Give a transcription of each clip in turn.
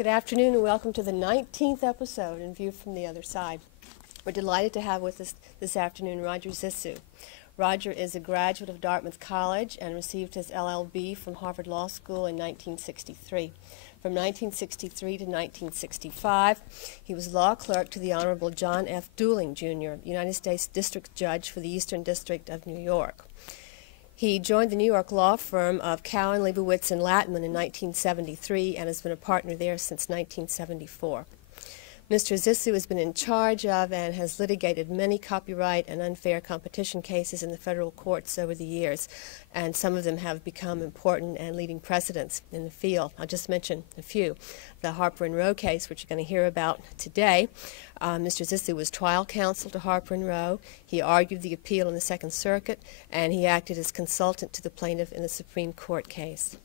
Good afternoon and welcome to the 19th episode in View from the Other Side. We're delighted to have with us this afternoon Roger Zissu. Roger is a graduate of Dartmouth College and received his LLB from Harvard Law School in 1963. From 1963 to 1965, he was law clerk to the Honorable John F. Dooling, Jr., United States District Judge for the Eastern District of New York. He joined the New York law firm of Cowan, Leibowitz, and Latman in 1973 and has been a partner there since 1974. Mr. Zissu has been in charge of and has litigated many copyright and unfair competition cases in the federal courts over the years, and some of them have become important and leading precedents in the field. I'll just mention a few. The Harper and Row case, which you're going to hear about today. Mr. Zissu was trial counsel to Harper and Row. He argued the appeal in the Second Circuit, and he acted as consultant to the plaintiff in the Supreme Court case.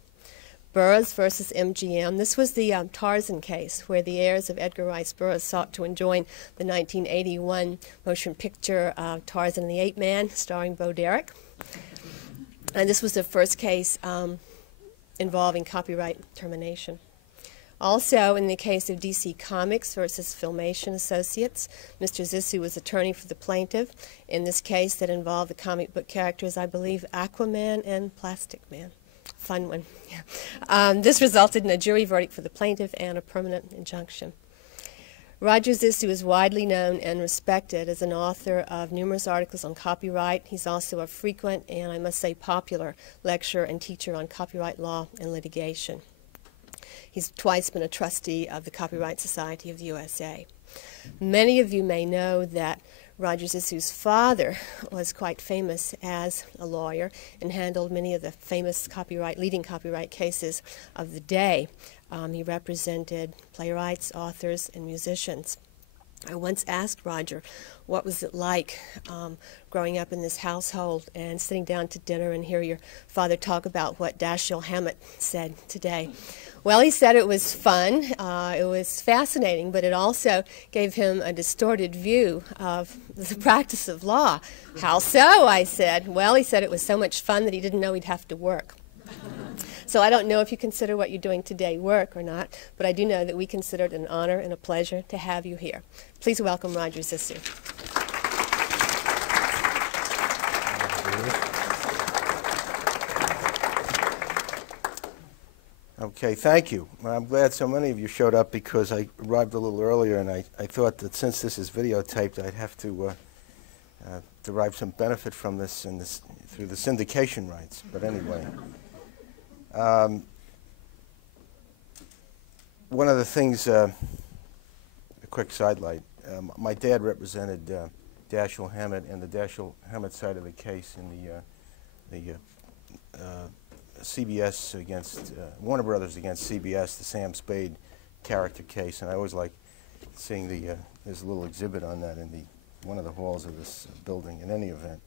Burroughs versus MGM. This was the Tarzan case, where the heirs of Edgar Rice Burroughs sought to enjoin the 1981 motion picture Tarzan and the Ape Man, starring Bo Derek. And this was the first case involving copyright termination. Also, in the case of DC Comics versus Filmation Associates, Mr. Zissu was attorney for the plaintiff in this case that involved the comic book characters, I believe, Aquaman and Plastic Man. Fun one. Yeah. This resulted in a jury verdict for the plaintiff and a permanent injunction. Roger Zissu is widely known and respected as an author of numerous articles on copyright. He's also a frequent and, I must say, popular lecturer and teacher on copyright law and litigation. He's twice been a trustee of the Copyright Society of the USA. Many of you may know that Roger Zissu's father was quite famous as a lawyer and handled many of the famous leading copyright cases of the day. He represented playwrights, authors, and musicians. I once asked Roger, what was it like growing up in this household and sitting down to dinner and hear your father talk about what Dashiell Hammett said today? Well, he said it was fun, it was fascinating, but it also gave him a distorted view of the practice of law. How so? I said. Well, he said it was so much fun that he didn't know he'd have to work. So I don't know if you consider what you're doing today work or not, but I do know that we consider it an honor and a pleasure to have you here. Please welcome Roger Zissu. Okay, thank you. I'm glad so many of you showed up because I arrived a little earlier and I thought that since this is videotaped, I'd have to derive some benefit from this, through the syndication rights. But anyway. One of the things, a quick sidelight, my dad represented Dashiell Hammett and the Dashiell Hammett side of the case in the CBS against, Warner Brothers against CBS, the Sam Spade character case, and I always like seeing there's a little exhibit on that in one of the halls of this building in any event.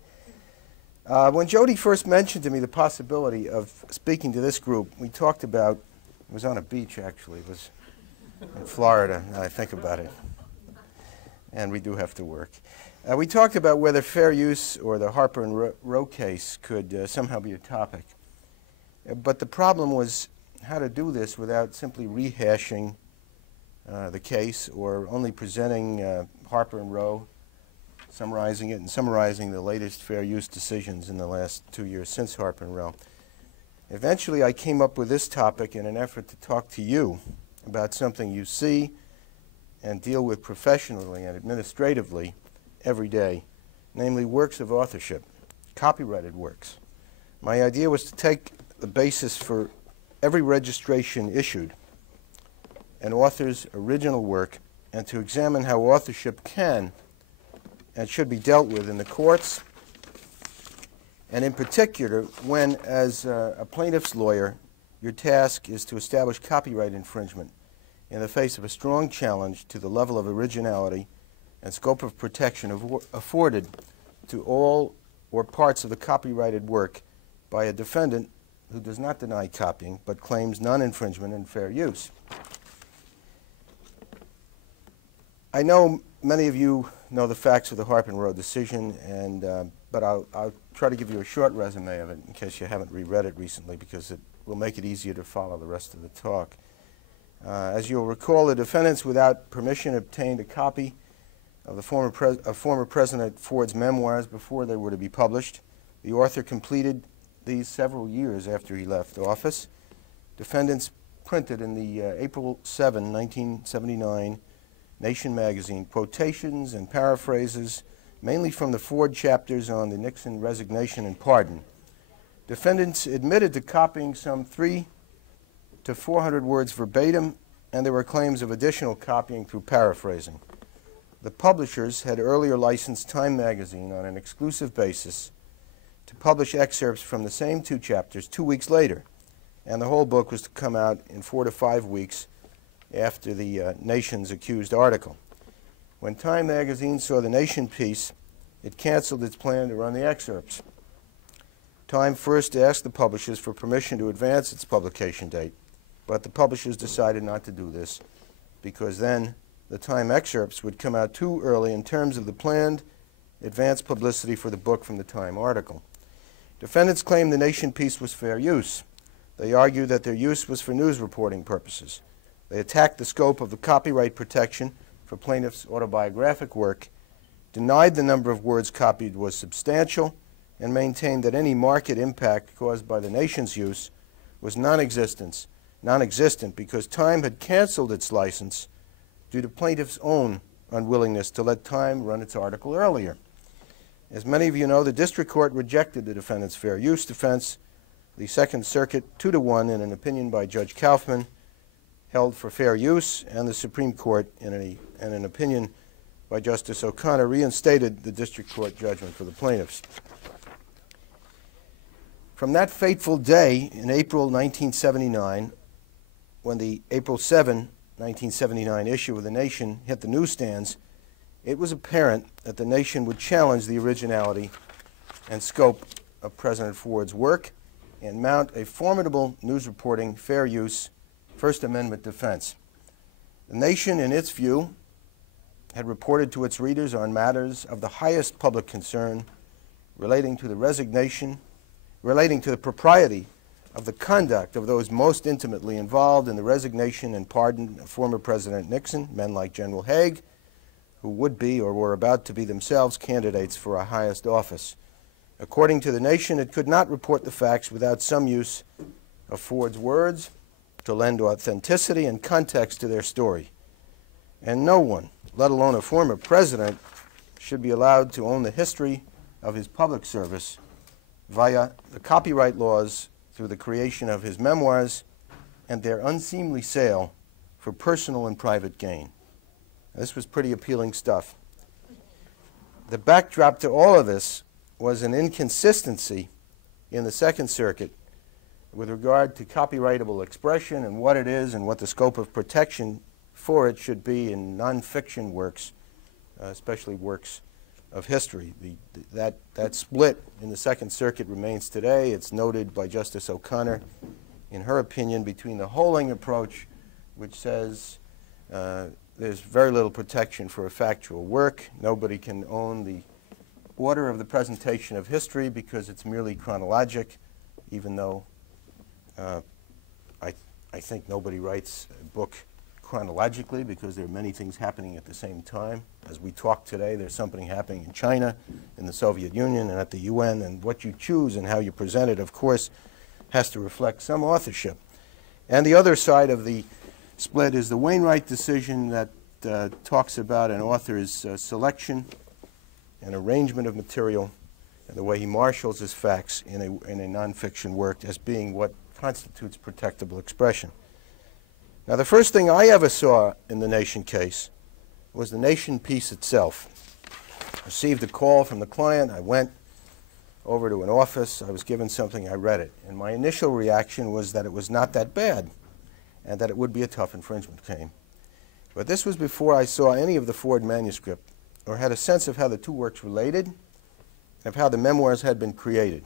When Jody first mentioned to me the possibility of speaking to this group, we talked about, it was on a beach actually, it was in Florida, now I think about it, and we do have to work. We talked about whether fair use or the Harper and Row case could somehow be a topic. But the problem was how to do this without simply rehashing the case or only presenting Harper and Row, summarizing it and summarizing the latest fair use decisions in the last 2 years since Harper and Row. Eventually I came up with this topic in an effort to talk to you about something you see and deal with professionally and administratively every day, namely works of authorship, copyrighted works. My idea was to take the basis for every registration issued, an author's original work, and to examine how authorship can and should be dealt with in the courts, and in particular when, as a plaintiff's lawyer, your task is to establish copyright infringement in the face of a strong challenge to the level of originality and scope of protection afforded to all or parts of the copyrighted work by a defendant who does not deny copying but claims non-infringement and fair use. I know many of you know the facts of the Harper and Row decision, but I'll try to give you a short resume of it in case you haven't reread it recently, because it will make it easier to follow the rest of the talk. As you'll recall, the defendants, without permission, obtained a copy of the former President Ford's memoirs before they were to be published. The author completed these several years after he left office. Defendants printed in the April 7, 1979 Nation magazine quotations and paraphrases, mainly from the Ford chapters on the Nixon resignation and pardon. Defendants admitted to copying some 300 to 400 words verbatim, and there were claims of additional copying through paraphrasing. The publishers had earlier licensed Time magazine on an exclusive basis to publish excerpts from the same 2 chapters 2 weeks later, and the whole book was to come out in 4 to 5 weeks after the Nation's accused article. When Time magazine saw the Nation piece, it canceled its plan to run the excerpts. Time first asked the publishers for permission to advance its publication date, but the publishers decided not to do this because then the Time excerpts would come out too early in terms of the planned advance publicity for the book from the Time article. Defendants claimed the Nation piece was fair use. They argued that their use was for news reporting purposes. They attacked the scope of the copyright protection for plaintiffs' autobiographic work, denied the number of words copied was substantial, and maintained that any market impact caused by the Nation's use was non-existent because Time had canceled its license due to plaintiffs' own unwillingness to let Time run its article earlier. As many of you know, the district court rejected the defendant's fair use defense. The Second Circuit, 2-1 in an opinion by Judge Kaufman, held for fair use, and the Supreme Court, in an opinion by Justice O'Connor, reinstated the district court judgment for the plaintiffs. From that fateful day in April 1979, when the April 7, 1979 issue of the Nation hit the newsstands, it was apparent that the Nation would challenge the originality and scope of President Ford's work and mount a formidable news reporting, fair use, First Amendment defense. The Nation, in its view, had reported to its readers on matters of the highest public concern relating to the propriety of the conduct of those most intimately involved in the resignation and pardon of former President Nixon, men like General Haig, who would be or were about to be themselves candidates for a highest office. According to the Nation, it could not report the facts without some use of Ford's words to lend authenticity and context to their story. And no one, let alone a former president, should be allowed to own the history of his public service via the copyright laws through the creation of his memoirs and their unseemly sale for personal and private gain. This was pretty appealing stuff. The backdrop to all of this was an inconsistency in the Second Circuit with regard to copyrightable expression and what it is and what the scope of protection for it should be in nonfiction works, especially works of history. That split in the Second Circuit remains today. It's noted by Justice O'Connor in her opinion between the Holing approach, which says there's very little protection for a factual work. Nobody can own the order of the presentation of history because it's merely chronologic, even though I think nobody writes a book chronologically because there are many things happening at the same time. As we talk today, there's something happening in China, in the Soviet Union, and at the UN, and what you choose and how you present it, of course, has to reflect some authorship. And the other side of the split is the Wainwright decision that talks about an author's selection and arrangement of material and the way he marshals his facts in a nonfiction work as being what constitutes protectable expression. Now, the first thing I ever saw in the Nation case was the Nation piece itself. I received a call from the client. I went over to an office. I was given something. I read it. And my initial reaction was that it was not that bad and that it would be a tough infringement claim. But this was before I saw any of the Ford manuscript or had a sense of how the two works related, of how the memoirs had been created.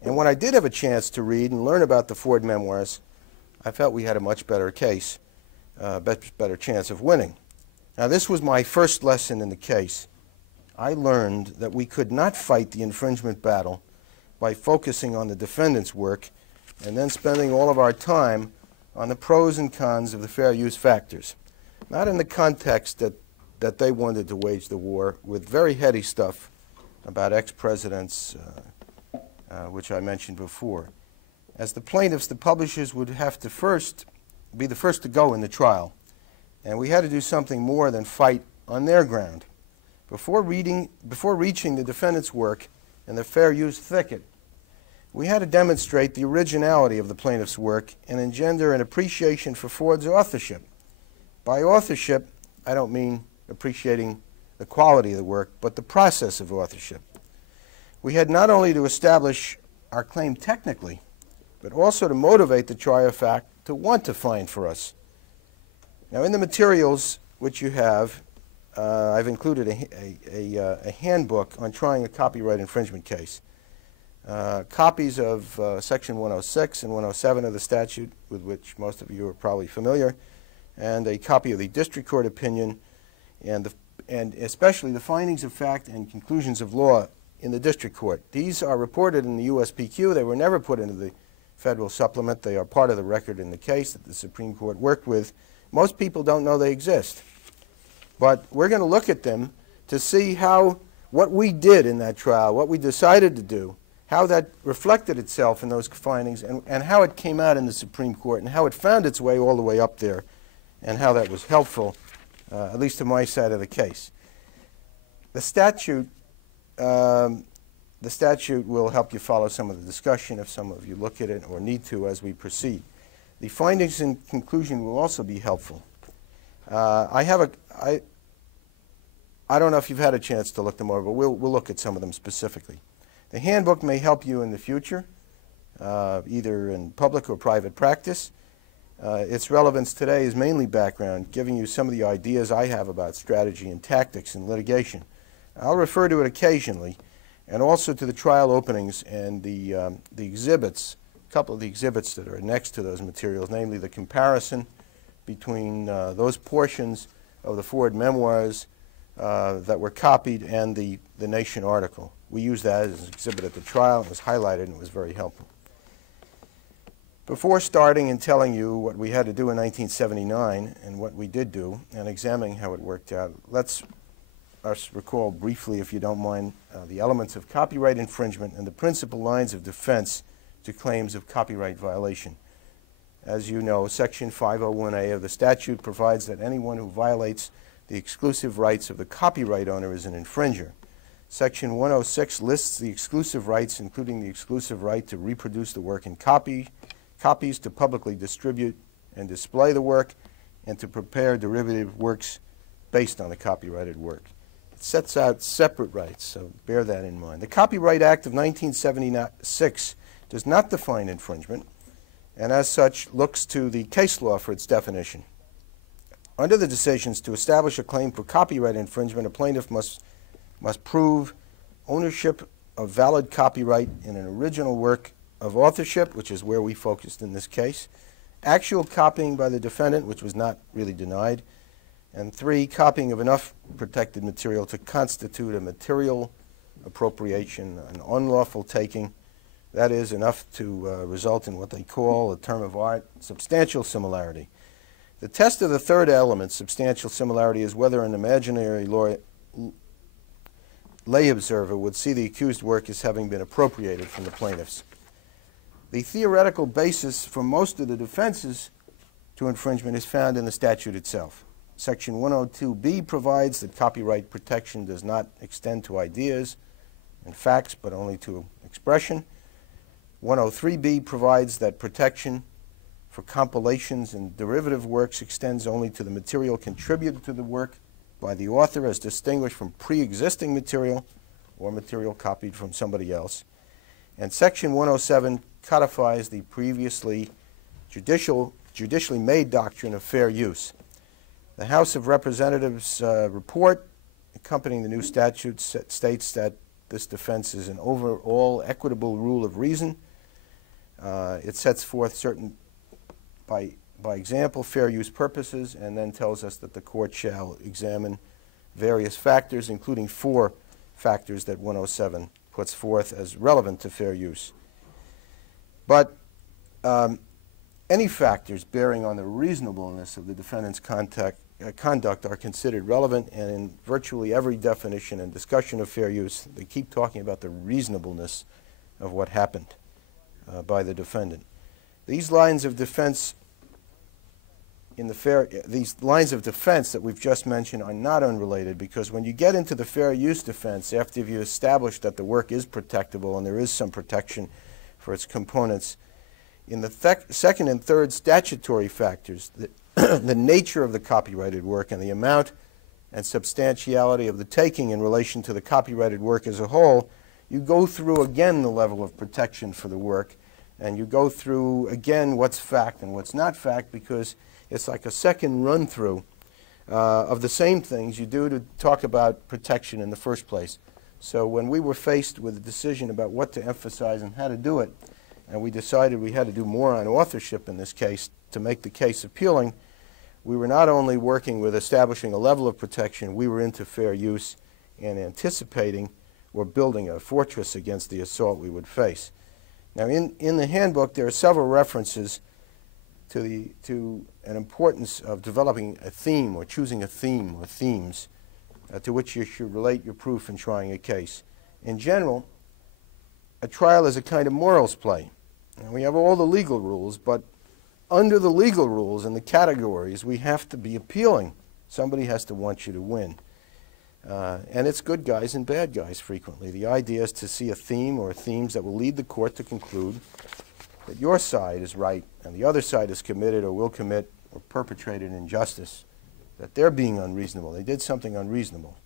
And when I did have a chance to read and learn about the Ford memoirs, I felt we had a much better case, better chance of winning. Now, this was my first lesson in the case. I learned that we could not fight the infringement battle by focusing on the defendant's work and then spending all of our time on the pros and cons of the fair use factors, not in the context that they wanted to wage the war with very heady stuff about ex-presidents, which I mentioned before. As the plaintiffs, the publishers would have to be the first to go in the trial, and we had to do something more than fight on their ground. Before reaching the defendant's work in the fair use thicket, we had to demonstrate the originality of the plaintiff's work and engender an appreciation for Ford's authorship. By authorship, I don't mean appreciating the quality of the work, but the process of authorship. We had not only to establish our claim technically, but also to motivate the trier of fact to want to find for us. Now, in the materials which you have, I've included a handbook on trying a copyright infringement case. Copies of Section 106 and 107 of the statute, with which most of you are probably familiar, and a copy of the district court opinion, and especially the findings of fact and conclusions of law in the district court. These are reported in the USPQ. They were never put into the federal supplement. They are part of the record in the case that the Supreme Court worked with. Most people don't know they exist. But we're going to look at them to see what we did in that trial, what we decided to do, how that reflected itself in those findings, and how it came out in the Supreme Court, and how it found its way all the way up there, and how that was helpful, at least to my side of the case. The statute will help you follow some of the discussion if some of you look at it or need to as we proceed. The findings and conclusion will also be helpful. I don't know if you've had a chance to look them over, but we'll look at some of them specifically. The handbook may help you in the future, either in public or private practice. Its relevance today is mainly background, giving you some of the ideas I have about strategy and tactics in litigation. I'll refer to it occasionally, and also to the trial openings and the exhibits, a couple of the exhibits that are next to those materials, namely the comparison between those portions of the Ford memoirs that were copied and the Nation article. We used that as an exhibit at the trial. It was highlighted and it was very helpful. Before starting and telling you what we had to do in 1979 and what we did do and examining how it worked out, let's recall briefly, if you don't mind, the elements of copyright infringement and the principal lines of defense to claims of copyright violation. As you know, Section 501A of the statute provides that anyone who violates the exclusive rights of the copyright owner is an infringer. Section 106 lists the exclusive rights, including the exclusive right to reproduce the work in copies, to publicly distribute and display the work, and to prepare derivative works based on the copyrighted work. It sets out separate rights, so bear that in mind. The Copyright Act of 1976 does not define infringement, and as such looks to the case law for its definition. Under the decisions to establish a claim for copyright infringement, a plaintiff must prove ownership of valid copyright in an original work of authorship, which is where we focused in this case, actual copying by the defendant, which was not really denied, and 3, copying of enough protected material to constitute a material appropriation, an unlawful taking, that is, enough to result in what they call, a term of art, substantial similarity. The test of the third element, substantial similarity, is whether an imaginary lay observer would see the accused work as having been appropriated from the plaintiffs. The theoretical basis for most of the defenses to infringement is found in the statute itself. Section 102B provides that copyright protection does not extend to ideas and facts, but only to expression. 103B provides that protection for compilations and derivative works extends only to the material contributed to the work by the author as distinguished from pre-existing material or material copied from somebody else. And Section 107 codifies the previously judicially made doctrine of fair use. The House of Representatives report accompanying the new statute states that this defense is an overall equitable rule of reason. It sets forth certain, by example, fair use purposes, and then tells us that the court shall examine various factors, including 4 factors that 107 puts forth as relevant to fair use. But any factors bearing on the reasonableness of the defendant's conduct are considered relevant, and in virtually every definition and discussion of fair use, they keep talking about the reasonableness of what happened by the defendant. These lines of defense that we've just mentioned are not unrelated, because when you get into the fair use defense, after you've established that the work is protectable and there is some protection for its components, in the second and third statutory factors, the nature of the copyrighted work and the amount and substantiality of the taking in relation to the copyrighted work as a whole, you go through again the level of protection for the work, and you go through again what's fact and what's not fact, because it's like a second run-through of the same things you do to talk about protection in the first place. So when we were faced with a decision about what to emphasize and how to do it, and we decided we had to do more on authorship in this case to make the case appealing, we were not only working with establishing a level of protection, we were into fair use and anticipating or building a fortress against the assault we would face. Now, in the handbook, there are several references to an importance of developing a theme or choosing a theme or themes to which you should relate your proof in trying a case. In general, a trial is a kind of morals play. And we have all the legal rules, but under the legal rules and the categories, we have to be appealing. Somebody has to want you to win. And it's good guys and bad guys frequently. The idea is to see a theme or themes that will lead the court to conclude that your side is right and the other side is committed or will commit or perpetrated injustice, that they're being unreasonable. They did something unreasonable.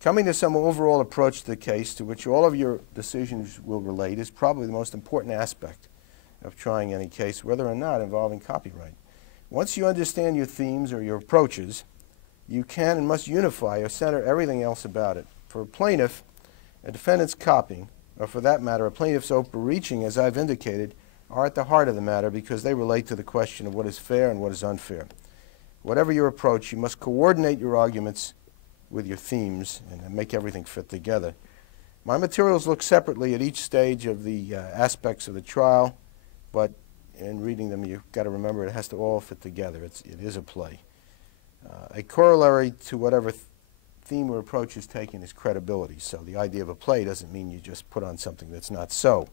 Coming to some overall approach to the case to which all of your decisions will relate is probably the most important aspect of trying any case, whether or not involving copyright. Once you understand your themes or your approaches, you can and must unify or center everything else about it. For a plaintiff, a defendant's copying, or for that matter, a plaintiff's overreaching, as I've indicated, are at the heart of the matter because they relate to the question of what is fair and what is unfair. Whatever your approach, you must coordinate your arguments with your themes and make everything fit together. My materials look separately at each stage of the aspects of the trial, but in reading them, you've got to remember it has to all fit together. It is a play. A corollary to whatever theme or approach is taken is credibility. So the idea of a play doesn't mean you just put on something that's not so.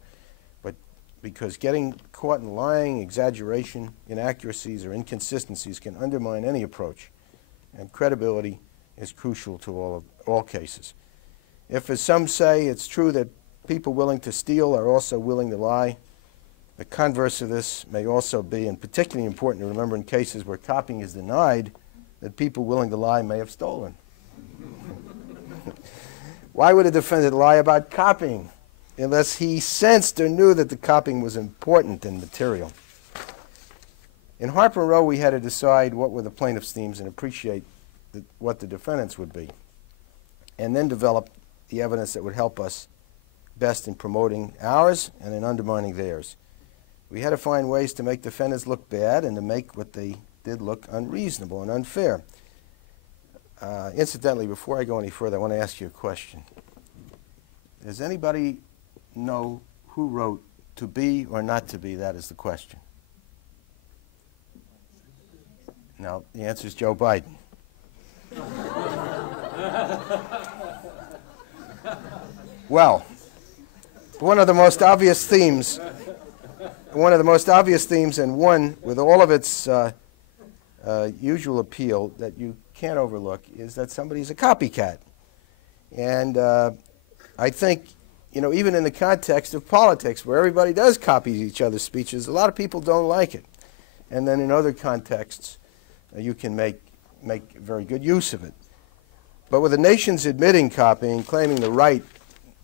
But because getting caught in lying, exaggeration, inaccuracies, or inconsistencies can undermine any approach, and credibility is crucial to all cases. If, as some say, it's true that people willing to steal are also willing to lie, the converse of this may also be, and particularly important to remember in cases where copying is denied, that people willing to lie may have stolen. Why would a defendant lie about copying unless he sensed or knew that the copying was important and material? In Harper and Row, we had to decide what were the plaintiff's themes and appreciate what the defendant's would be, and then develop the evidence that would help us best in promoting ours and in undermining theirs. We had to find ways to make defendants look bad and to make what they did look unreasonable and unfair. Incidentally, before I go any further, I want to ask you a question. Does anybody know who wrote "To Be or Not to Be"? That is the question. No, the answer is Joe Biden. Well, one of the most obvious themes, and one with all of its usual appeal that you can't overlook, is that somebody's a copycat. And I think, even in the context of politics, where everybody does copy each other's speeches, a lot of people don't like it. And then in other contexts, you can make very good use of it. But with the nations admitting copying, claiming the right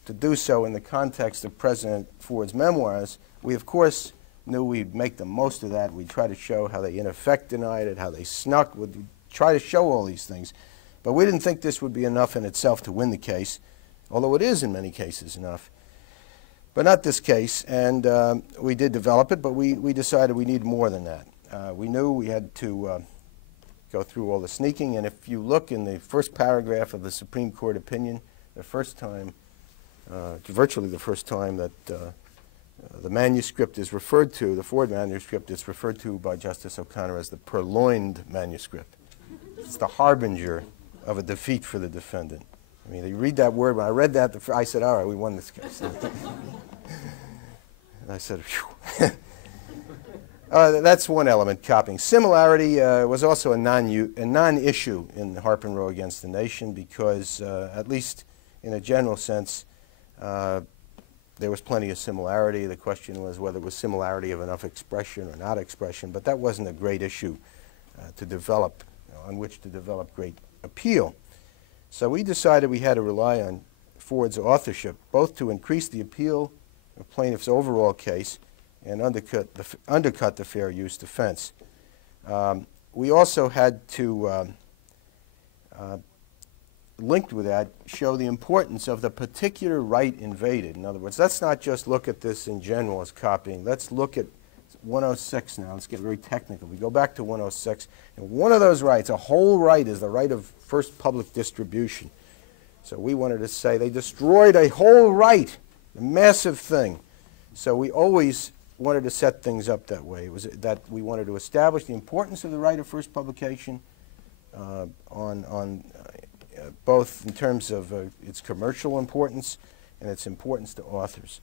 to do so in the context of President Ford's memoirs, we of course knew we'd make the most of that. We'd try to show how they in effect denied it, how they snuck. We'd try to show all these things. But we didn't think this would be enough in itself to win the case, although it is in many cases enough. But not this case, and we did develop it, but we decided we need more than that. We knew we had to go through all the sneaking, and if you look in the first paragraph of the Supreme Court opinion, the first time, virtually the first time that The manuscript is referred to, the Ford manuscript is referred to by Justice O'Connor as the purloined manuscript. It's the harbinger of a defeat for the defendant. I mean, you read that word. When I read that, I said, all right, we won this case. And I said, phew. That's one element, copying. Similarity was also a non-issue in Harper and Row against the Nation because, at least in a general sense, there was plenty of similarity. The question was whether it was similarity of enough expression or not expression, but that wasn't a great issue to develop, on which to develop great appeal. So we decided we had to rely on Ford's authorship, both to increase the appeal of plaintiff's overall case and undercut the fair use defense. We also had to, linked with that, show the importance of the particular right invaded. In other words, let's not just look at this in general as copying. Let's look at 106 now. Let's get very technical. We go back to 106, and one of those rights, a whole right, is the right of first public distribution. So we wanted to say they destroyed a whole right, a massive thing. So we always wanted to set things up that way. It was that we wanted to establish the importance of the right of first publication both in terms of its commercial importance and its importance to authors.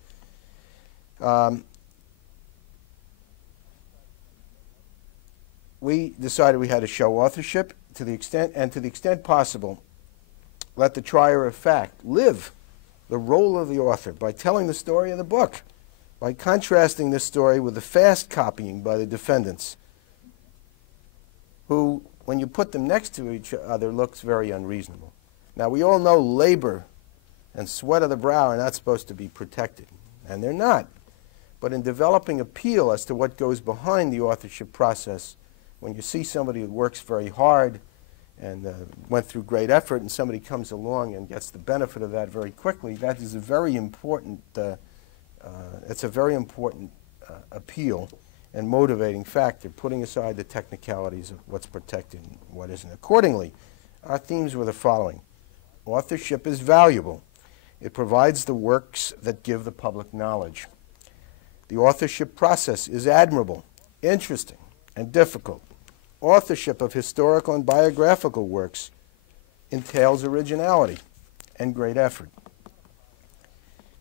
We decided we had to show authorship to the extent possible, let the trier of fact live the role of the author by telling the story of the book, by contrasting this story with the fast copying by the defendants, who, when you put them next to each other, looks very unreasonable. Now, we all know labor and sweat of the brow are not supposed to be protected, and they're not. But in developing appeal as to what goes behind the authorship process, when you see somebody who works very hard and went through great effort, and somebody comes along and gets the benefit of that very quickly, that is a very important, appeal and motivating factor, putting aside the technicalities of what's protected and what isn't. Accordingly, our themes were the following. Authorship is valuable. It provides the works that give the public knowledge. The authorship process is admirable, interesting, and difficult. Authorship of historical and biographical works entails originality and great effort.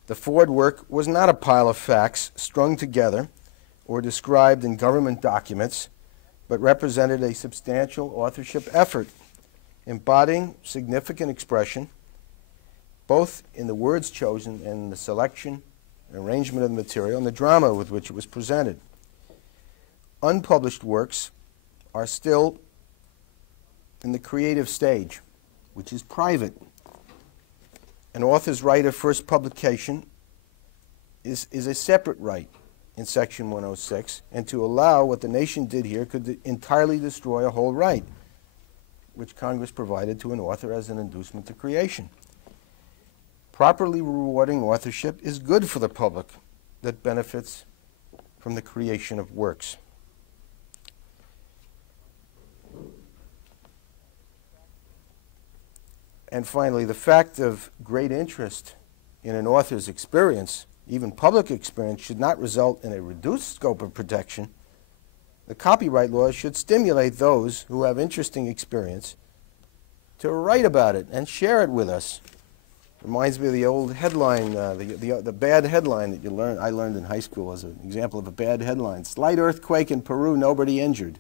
The Ford work was not a pile of facts strung together or described in government documents, but represented a substantial authorship effort, embodying significant expression, both in the words chosen and in the selection and arrangement of the material and the drama with which it was presented. Unpublished works are still in the creative stage, which is private. An author's right of first publication is a separate right in Section 106, and to allow what the nation did here could entirely destroy a whole right, which Congress provided to an author as an inducement to creation. Properly rewarding authorship is good for the public that benefits from the creation of works. And finally, the fact of great interest in an author's experience, even public experience, should not result in a reduced scope of protection. The copyright laws should stimulate those who have interesting experience to write about it and share it with us. Reminds me of the old headline, the bad headline that I learned in high school as an example of a bad headline. Slight earthquake in Peru, nobody injured.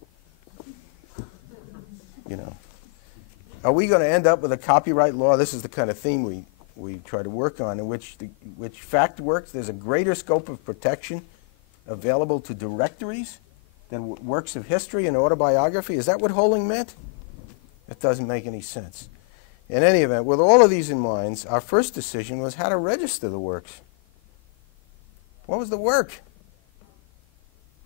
You know. Are we going to end up with a copyright law? This is the kind of theme we try to work on, in which fact works. There's a greater scope of protection available to directories than works of history and autobiography. Is that what Holing meant? That doesn't make any sense. In any event, with all of these in mind, our first decision was how to register the works. What was the work?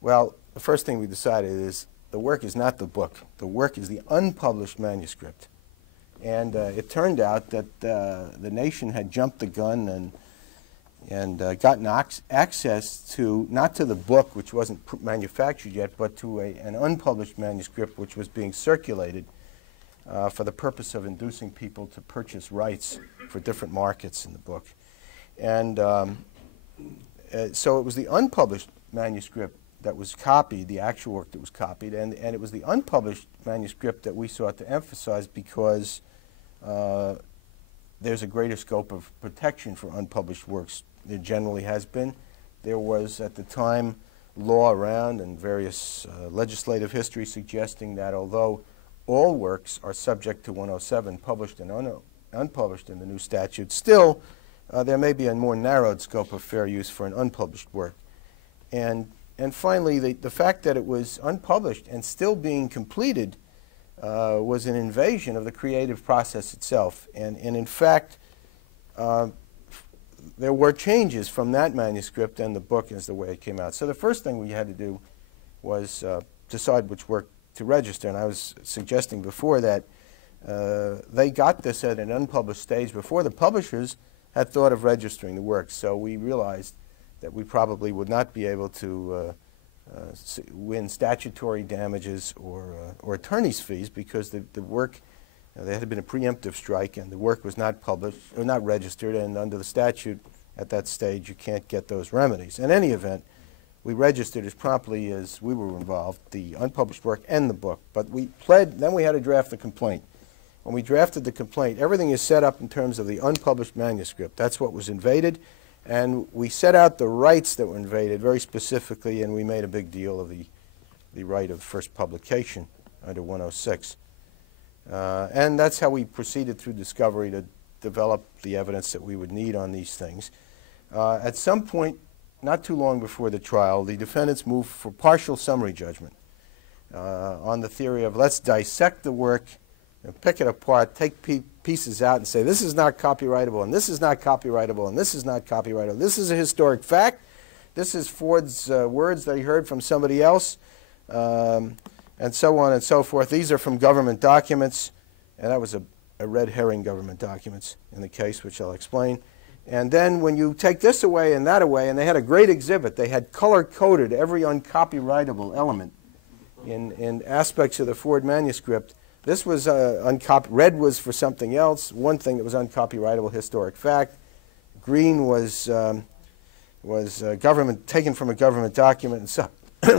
Well, the first thing we decided is the work is not the book. The work is the unpublished manuscript. And it turned out that the nation had jumped the gun and gotten access to, not to the book, which wasn't manufactured yet, but to an unpublished manuscript which was being circulated for the purpose of inducing people to purchase rights for different markets in the book. And So it was the unpublished manuscript that was copied, the actual work that was copied, and it was the unpublished manuscript that we sought to emphasize because there's a greater scope of protection for unpublished works. There generally has been. There was, at the time, law around and various legislative history suggesting that although all works are subject to 107, published and unpublished in the new statute, still there may be a more narrowed scope of fair use for an unpublished work. And finally, the fact that it was unpublished and still being completed was an invasion of the creative process itself. And in fact, there were changes from that manuscript and the book as the way it came out. So the first thing we had to do was decide which work to register. And I was suggesting before that they got this at an unpublished stage before the publishers had thought of registering the work. So we realized that we probably would not be able to win statutory damages or attorney's fees because the work, there had been a preemptive strike and the work was not published or not registered, and under the statute at that stage you can't get those remedies. In any event, we registered as promptly as we were involved, the unpublished work and the book. But we pled, then we had to draft the complaint. When we drafted the complaint, everything is set up in terms of the unpublished manuscript. That's what was invaded. And we set out the rights that were invaded very specifically, and we made a big deal of the right of first publication under 106. And that's how we proceeded through discovery to develop the evidence that we would need on these things. At some point, not too long before the trial, the defendants moved for partial summary judgment on the theory of let's dissect the work and pick it apart, take pieces out and say this is not copyrightable and this is not copyrightable and this is not copyrightable. This is a historic fact. This is Ford's words that he heard from somebody else, and so on and so forth. These are from government documents, and that was a red herring government documents in the case, which I'll explain. And then when you take this away and that away, and they had a great exhibit. They had color-coded every uncopyrightable element in aspects of the Ford manuscript. This was red was for something else. One thing that was uncopyrightable, historic fact. Green was government taken from a government document, and so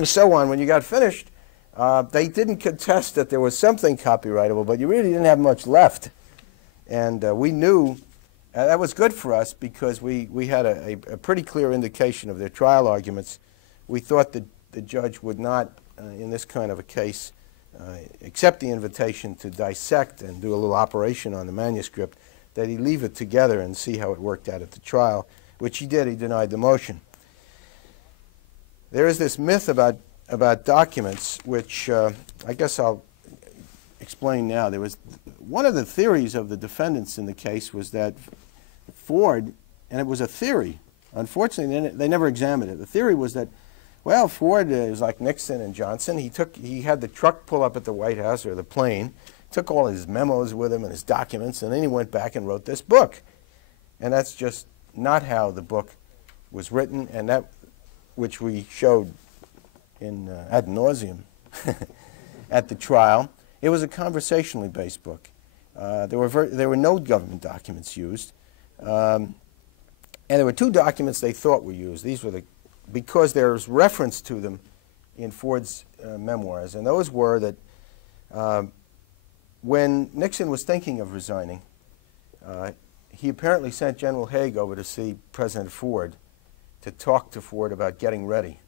so on. When you got finished, they didn't contest that there was something copyrightable, but you really didn't have much left. And we knew that was good for us because we had a pretty clear indication of their trial arguments. We thought that the judge would not, in this kind of a case, accept the invitation to dissect and do a little operation on the manuscript, that he'd leave it together and see how it worked out at the trial, which he did. He denied the motion. There is this myth about documents, which I guess I'll explain now. There was one of the theories of the defendants in the case was that Ford, and it was a theory, unfortunately they never examined it. The theory was that, well, Ford is like Nixon and Johnson. He had the truck pull up at the White House, or the plane, took all his memos with him and his documents, and then he went back and wrote this book. And that's just not how the book was written, and that which we showed in ad nauseum at the trial. It was a conversationally based book. There were no government documents used, and there were two documents they thought were used. These were because there's reference to them in Ford's memoirs, and those were that when Nixon was thinking of resigning, he apparently sent General Haig over to see President Ford to talk to Ford about getting ready.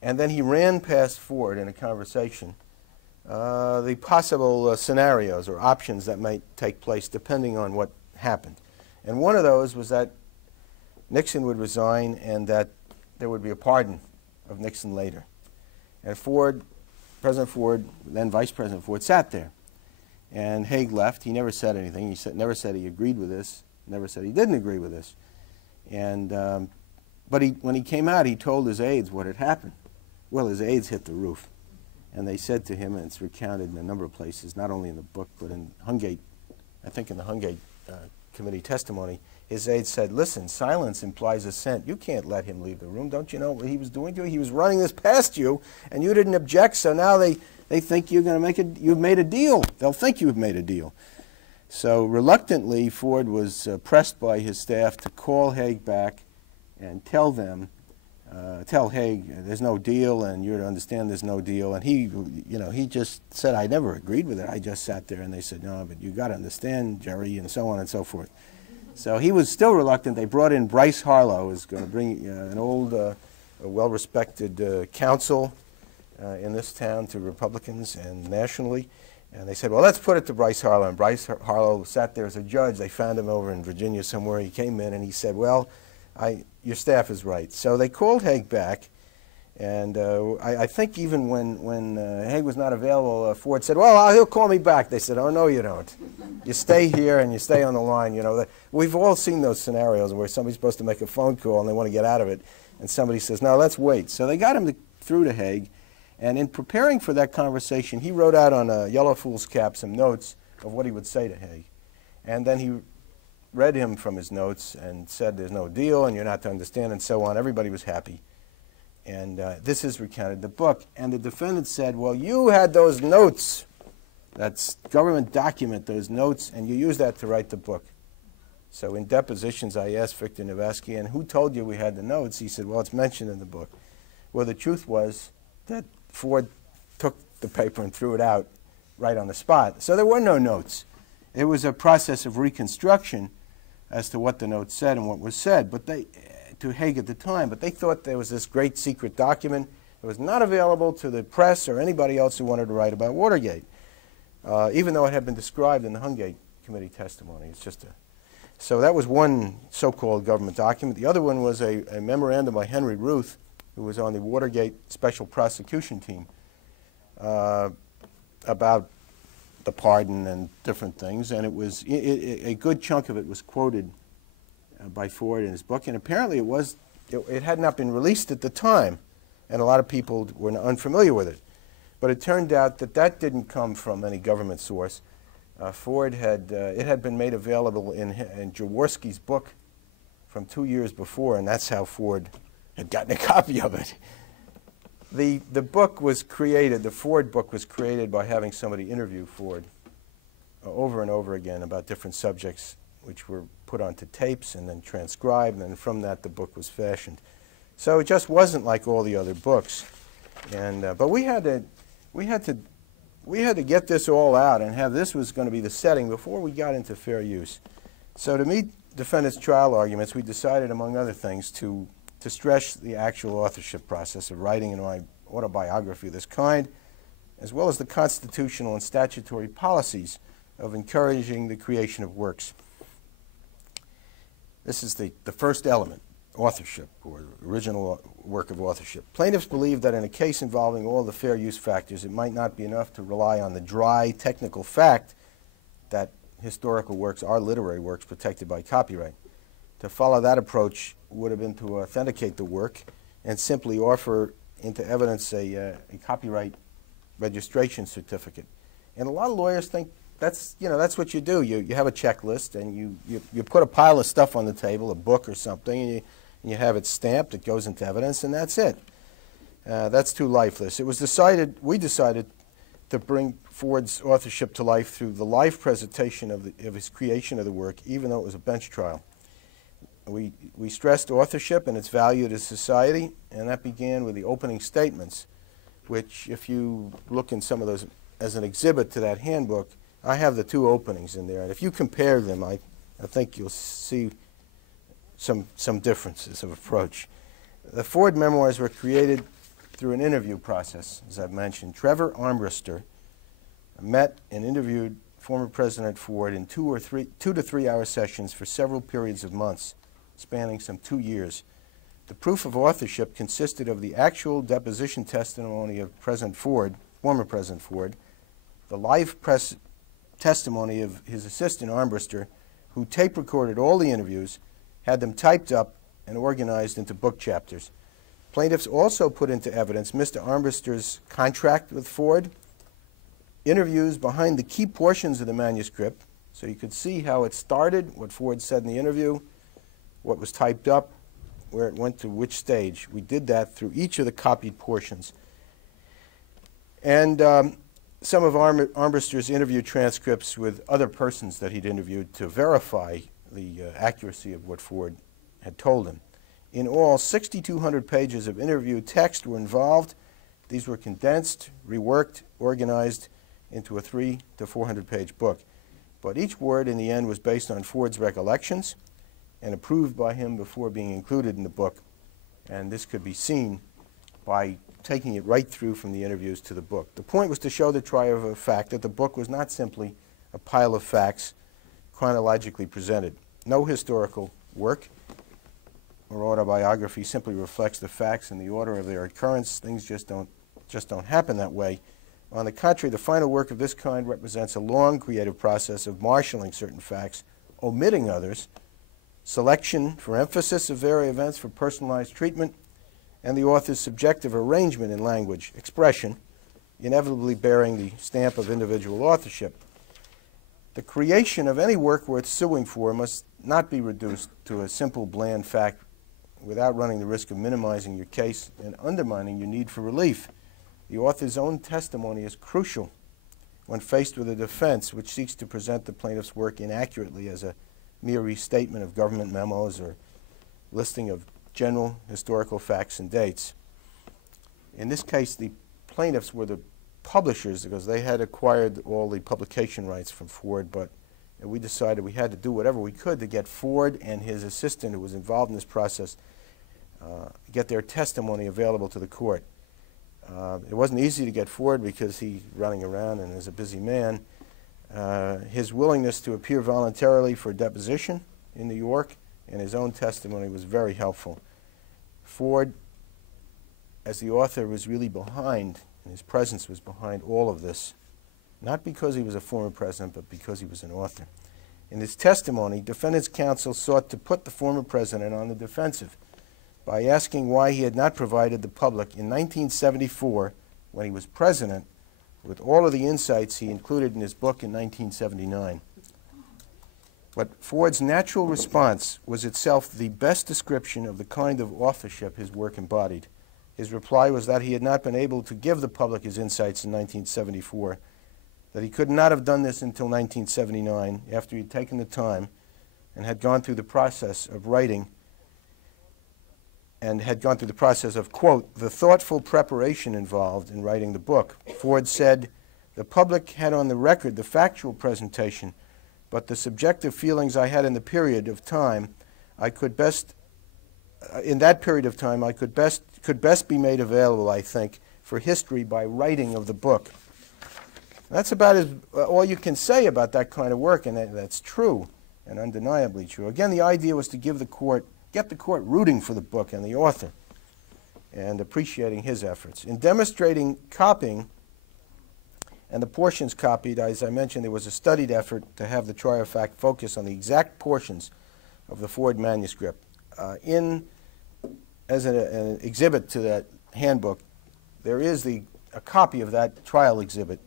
And then he ran past Ford in a conversation the possible scenarios or options that might take place depending on what happened. And one of those was that Nixon would resign and that there would be a pardon of Nixon later. And Ford, President Ford, then Vice President Ford, sat there. And Haig left. He never said anything. He never said he agreed with this, never said he didn't agree with this. And, but when he came out, he told his aides what had happened. Well, his aides hit the roof. And they said to him, and it's recounted in a number of places, not only in the book, but in Hungate, I think in the Hungate committee testimony, his aides said, listen, silence implies assent. You can't let him leave the room. Don't you know what he was doing to you? He was running this past you, and you didn't object, so now they think you're going to you've made a deal. They'll think you've made a deal. So reluctantly, Ford was pressed by his staff to call Haig back and tell them, tell Haig there's no deal and you're to understand there's no deal. And he, you know, he just said, I never agreed with it. I just sat there and they said, no, but you got to understand, Jerry, and so on and so forth. So he was still reluctant. They brought in Bryce Harlow, who was going to bring an old, well-respected counsel in this town to Republicans and nationally. And they said, well, let's put it to Bryce Harlow. And Bryce Harlow sat there as a judge. They found him over in Virginia somewhere. He came in and he said, well, your staff is right. So they called Haig back. And I think even when Haig was not available, Ford said, well, he'll call me back. They said, oh, no, you don't. You stay here and you stay on the line. You know, we've all seen those scenarios where somebody's supposed to make a phone call and they want to get out of it. And somebody says, no, let's wait. So they got him through to Haig. And in preparing for that conversation, he wrote out on a yellow fool's cap some notes of what he would say to Haig. And then he read him from his notes and said there's no deal and you're not to understand and so on. Everybody was happy. And this is recounted in the book. And the defendant said, well, you had those notes. That's government document, those notes, and you used that to write the book. So in depositions, I asked Victor Novaski, and who told you we had the notes? He said, well, it's mentioned in the book. Well, the truth was that Ford took the paper and threw it out right on the spot. So there were no notes. It was a process of reconstruction as to what the notes said and what was said, but to Haig at the time, but they thought there was this great secret document that was not available to the press or anybody else who wanted to write about Watergate, even though it had been described in the Hungate Committee testimony. It's just so that was one so-called government document. The other one was a memorandum by Henry Ruth, who was on the Watergate Special Prosecution Team, about the pardon and different things, and it was a good chunk of it was quoted by Ford in his book, and apparently it had not been released at the time, and a lot of people were unfamiliar with it. But it turned out that that didn't come from any government source. Ford had it had been made available in Jaworski's book from 2 years before, and that's how Ford had gotten a copy of it. The book was created, the Ford book was created by having somebody interview Ford over and over again about different subjects, which were put onto tapes and then transcribed, and from that the book was fashioned. So it just wasn't like all the other books. And but we had to get this all out and have this was going to be the setting before we got into fair use. So to meet defendants' trial arguments, we decided, among other things, to stress the actual authorship process of writing an autobiography of this kind, as well as the constitutional and statutory policies of encouraging the creation of works. This is the first element, authorship, or original work of authorship. Plaintiffs believe that in a case involving all the fair use factors, it might not be enough to rely on the dry, technical fact that historical works are literary works protected by copyright. To follow that approach would have been to authenticate the work and simply offer into evidence a copyright registration certificate. And a lot of lawyers think that's what you do. You have a checklist and you put a pile of stuff on the table, a book or something, and you have it stamped, it goes into evidence, and that's it. That's too lifeless. We decided to bring Ford's authorship to life through the live presentation of his creation of the work, even though it was a bench trial. We stressed authorship and its value to society, and that began with the opening statements, which, if you look in some of those as an exhibit to that handbook, I have the two openings in there, and if you compare them, I think you'll see some differences of approach. The Ford memoirs were created through an interview process, as I've mentioned. Trevor Armbruster met and interviewed former President Ford in 2 to 3 hour sessions for several periods of months, spanning some 2 years. The proof of authorship consisted of the actual deposition testimony of President Ford, former President Ford, the live press testimony of his assistant Armbruster, who tape recorded all the interviews, had them typed up and organized into book chapters. Plaintiffs also put into evidence Mr. Armbruster's contract with Ford, interviews behind the key portions of the manuscript, so you could see how it started, what Ford said in the interview, what was typed up, where it went to which stage. We did that through each of the copied portions. And some of Armbruster's interview transcripts with other persons that he'd interviewed to verify the accuracy of what Ford had told him. In all, 6,200 pages of interview text were involved. These were condensed, reworked, organized into a 300 to 400-page book. But each word in the end was based on Ford's recollections and approved by him before being included in the book. And this could be seen by taking it right through from the interviews to the book. The point was to show the trier of fact that the book was not simply a pile of facts chronologically presented. No historical work or autobiography simply reflects the facts in the order of their occurrence. Things just don't happen that way. On the contrary, the final work of this kind represents a long creative process of marshaling certain facts, omitting others, selection for emphasis of various events for personalized treatment, and the author's subjective arrangement in language, expression, inevitably bearing the stamp of individual authorship. The creation of any work worth suing for must not be reduced to a simple, bland fact without running the risk of minimizing your case and undermining your need for relief. The author's own testimony is crucial when faced with a defense which seeks to present the plaintiff's work inaccurately as a mere restatement of government memos or listing of general historical facts and dates. In this case, the plaintiffs were the publishers because they had acquired all the publication rights from Ford, but we decided we had to do whatever we could to get Ford and his assistant, who was involved in this process, get their testimony available to the court. It wasn't easy to get Ford because he's running around and is a busy man. His willingness to appear voluntarily for deposition in New York and his own testimony was very helpful. Ford, as the author, was really behind, and his presence was behind all of this, not because he was a former president, but because he was an author. In his testimony, defendant's counsel sought to put the former president on the defensive by asking why he had not provided the public in 1974, when he was president, with all of the insights he included in his book in 1979. But Ford's natural response was itself the best description of the kind of authorship his work embodied. His reply was that he had not been able to give the public his insights in 1974, that he could not have done this until 1979, after he had taken the time and had gone through the process of writing and had gone through the process of, quote, the thoughtful preparation involved in writing the book. Ford said, the public had on the record the factual presentation, but the subjective feelings I had in the period of time, I could best, in that period of time, I could best be made available, I think, for history by writing of the book. That's about all you can say about that kind of work, and that's true and undeniably true. Again, the idea was to give the court, get the court rooting for the book and the author and appreciating his efforts. In demonstrating copying and the portions copied, as I mentioned, there was a studied effort to have the trier of fact focus on the exact portions of the Ford manuscript. As an exhibit to that handbook, there is a copy of that trial exhibit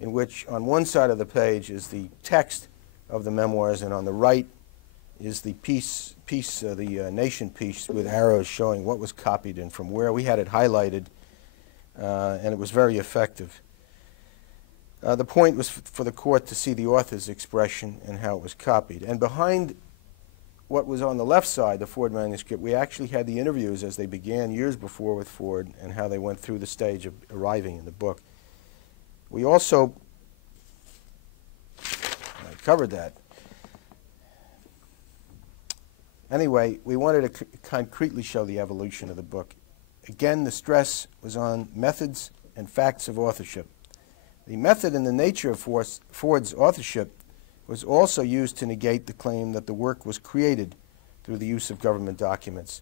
in which on one side of the page is the text of the memoirs, and on the right is the the nation piece with arrows showing what was copied and from where. We had it highlighted, and it was very effective. The point was for the court to see the author's expression and how it was copied. And behind what was on the left side, the Ford manuscript, we actually had the interviews as they began years before with Ford and how they went through the stage of arriving in the book. We also covered that. Anyway, we wanted to concretely show the evolution of the book. Again, the stress was on methods and facts of authorship. The method and the nature of Ford's authorship was also used to negate the claim that the work was created through the use of government documents,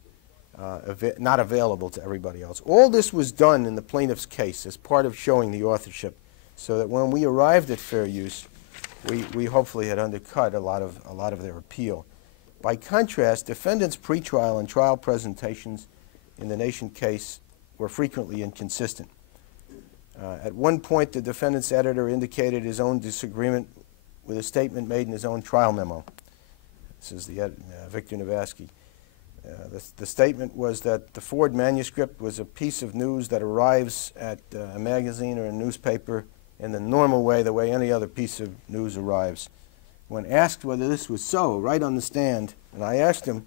not available to everybody else. All this was done in the plaintiff's case as part of showing the authorship, so that when we arrived at fair use, we hopefully had undercut a lot of their appeal. By contrast, defendants' pretrial and trial presentations in the Nation case were frequently inconsistent. At one point, the defendant's editor indicated his own disagreement with a statement made in his own trial memo. This is the Victor Navasky. The statement was that the Ford manuscript was a piece of news that arrives at a magazine or a newspaper in the normal way, the way any other piece of news arrives. When asked whether this was so, right on the stand, and I asked him,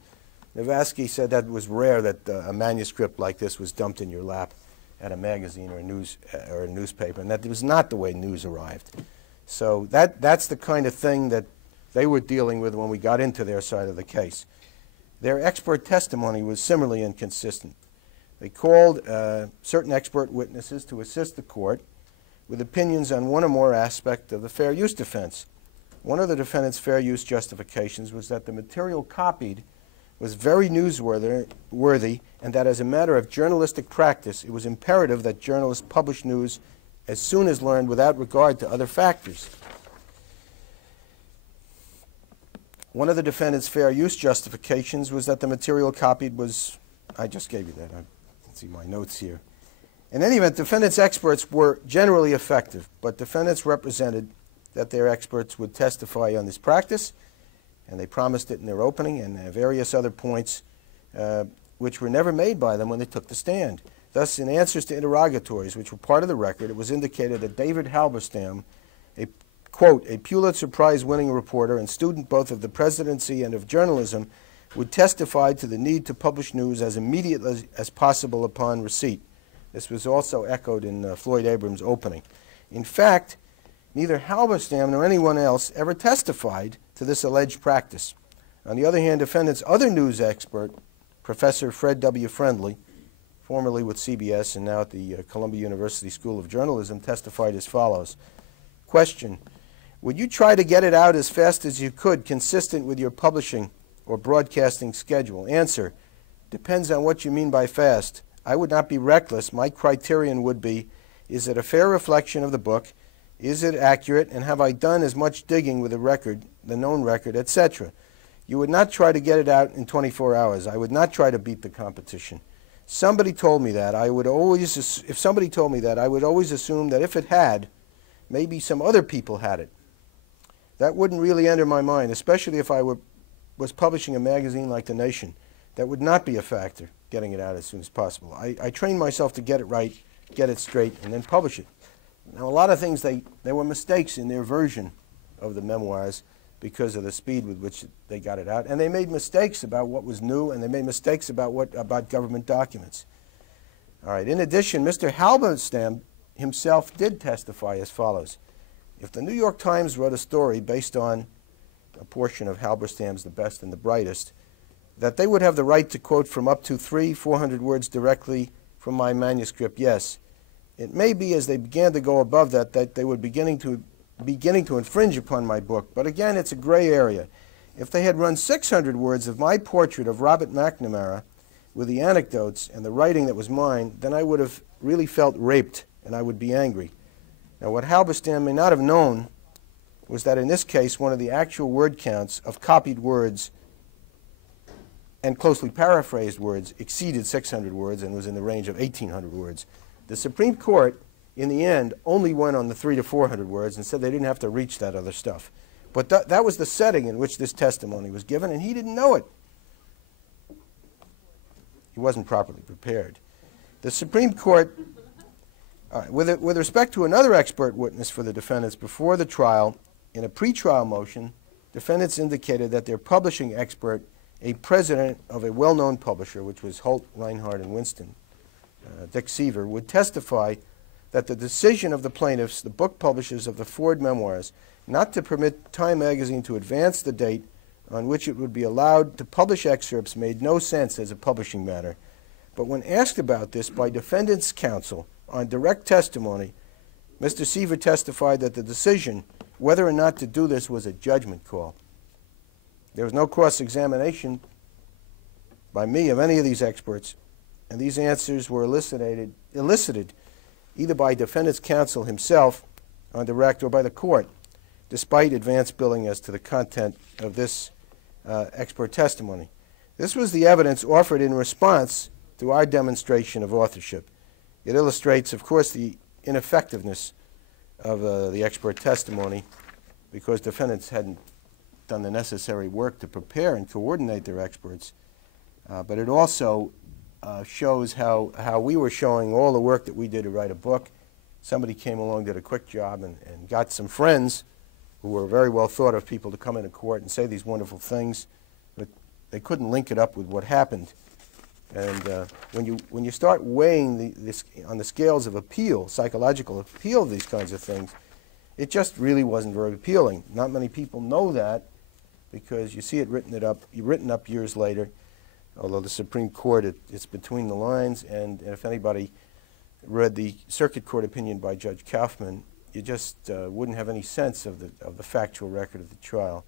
Navaski said that was rare that a manuscript like this was dumped in your lap at a magazine or a newspaper, and that was not the way news arrived. So that's the kind of thing that they were dealing with when we got into their side of the case. Their expert testimony was similarly inconsistent. They called certain expert witnesses to assist the court with opinions on one or more aspects of the fair use defense. One of the defendant's fair use justifications was that the material copied was very newsworthy, and that as a matter of journalistic practice, it was imperative that journalists publish news as soon as learned without regard to other factors. One of the defendant's fair use justifications was that the material copied was, I just gave you that, I can see my notes here. In any event, defendants' experts were generally effective, but defendants represented that their experts would testify on this practice, and they promised it in their opening, and various other points which were never made by them when they took the stand. Thus, in answers to interrogatories, which were part of the record, it was indicated that David Halberstam, a, quote, a Pulitzer Prize-winning reporter and student both of the presidency and of journalism, would testify to the need to publish news as immediately as possible upon receipt. This was also echoed in Floyd Abrams' opening. In fact, neither Halberstam nor anyone else ever testified to this alleged practice. On the other hand, defendant's other news expert, Professor Fred W. Friendly, formerly with CBS and now at the Columbia University School of Journalism, testified as follows. Question: would you try to get it out as fast as you could, consistent with your publishing or broadcasting schedule? Answer: depends on what you mean by fast. I would not be reckless. My criterion would be, is it a fair reflection of the book? Is it accurate? And have I done as much digging with the record, the known record, etc.? You would not try to get it out in 24 hours. I would not try to beat the competition. Somebody told me that. If somebody told me that, I would always assume that if it had, maybe some other people had it. That wouldn't really enter my mind, especially if I was publishing a magazine like The Nation. That would not be a factor, getting it out as soon as possible. I trained myself to get it right, get it straight, and then publish it. Now, a lot of things, there were mistakes in their version of the memoirs because of the speed with which they got it out. And they made mistakes about what was new, and they made mistakes about government documents. All right. In addition, Mr. Halberstam himself did testify as follows. If the New York Times wrote a story based on a portion of Halberstam's The Best and the Brightest, that they would have the right to quote from up to 300-400 words directly from my manuscript, yes. It may be as they began to go above that they were beginning to infringe upon my book, but again, it's a gray area. If they had run 600 words of my portrait of Robert McNamara with the anecdotes and the writing that was mine, then I would have really felt raped, and I would be angry. Now, what Halberstam may not have known was that in this case, one of the actual word counts of copied words and closely paraphrased words exceeded 600 words and was in the range of 1,800 words. The Supreme Court, in the end, only went on the 300 to 400 words and said they didn't have to reach that other stuff. But that was the setting in which this testimony was given, and he didn't know it. He wasn't properly prepared. The Supreme Court, with respect to another expert witness for the defendants before the trial, in a pretrial motion, defendants indicated that their publishing expert, a president of a well-known publisher, which was Holt, Reinhardt, and Winston, Dick Seaver, would testify that the decision of the plaintiffs, the book publishers of the Ford memoirs, not to permit Time magazine to advance the date on which it would be allowed to publish excerpts made no sense as a publishing matter. But when asked about this by defendants' counsel on direct testimony, Mr. Seaver testified that the decision whether or not to do this was a judgment call. There was no cross-examination by me of any of these experts, and these answers were elicited either by defendant's counsel himself on direct or by the court, despite advance billing as to the content of this expert testimony. This was the evidence offered in response to our demonstration of authorship. It illustrates, of course, the ineffectiveness of the expert testimony because defendants hadn't done the necessary work to prepare and coordinate their experts. But it also shows how we were showing all the work that we did to write a book. Somebody came along, did a quick job, and got some friends who were very well thought of people to come into court and say these wonderful things. But they couldn't link it up with what happened. And when you start weighing this on the scales of appeal, psychological appeal of these kinds of things, it just really wasn't very appealing. Not many people know that, because you see it written up years later. Although the Supreme Court, it's between the lines, and if anybody read the Circuit Court opinion by Judge Kaufman, you just wouldn't have any sense of the factual record of the trial.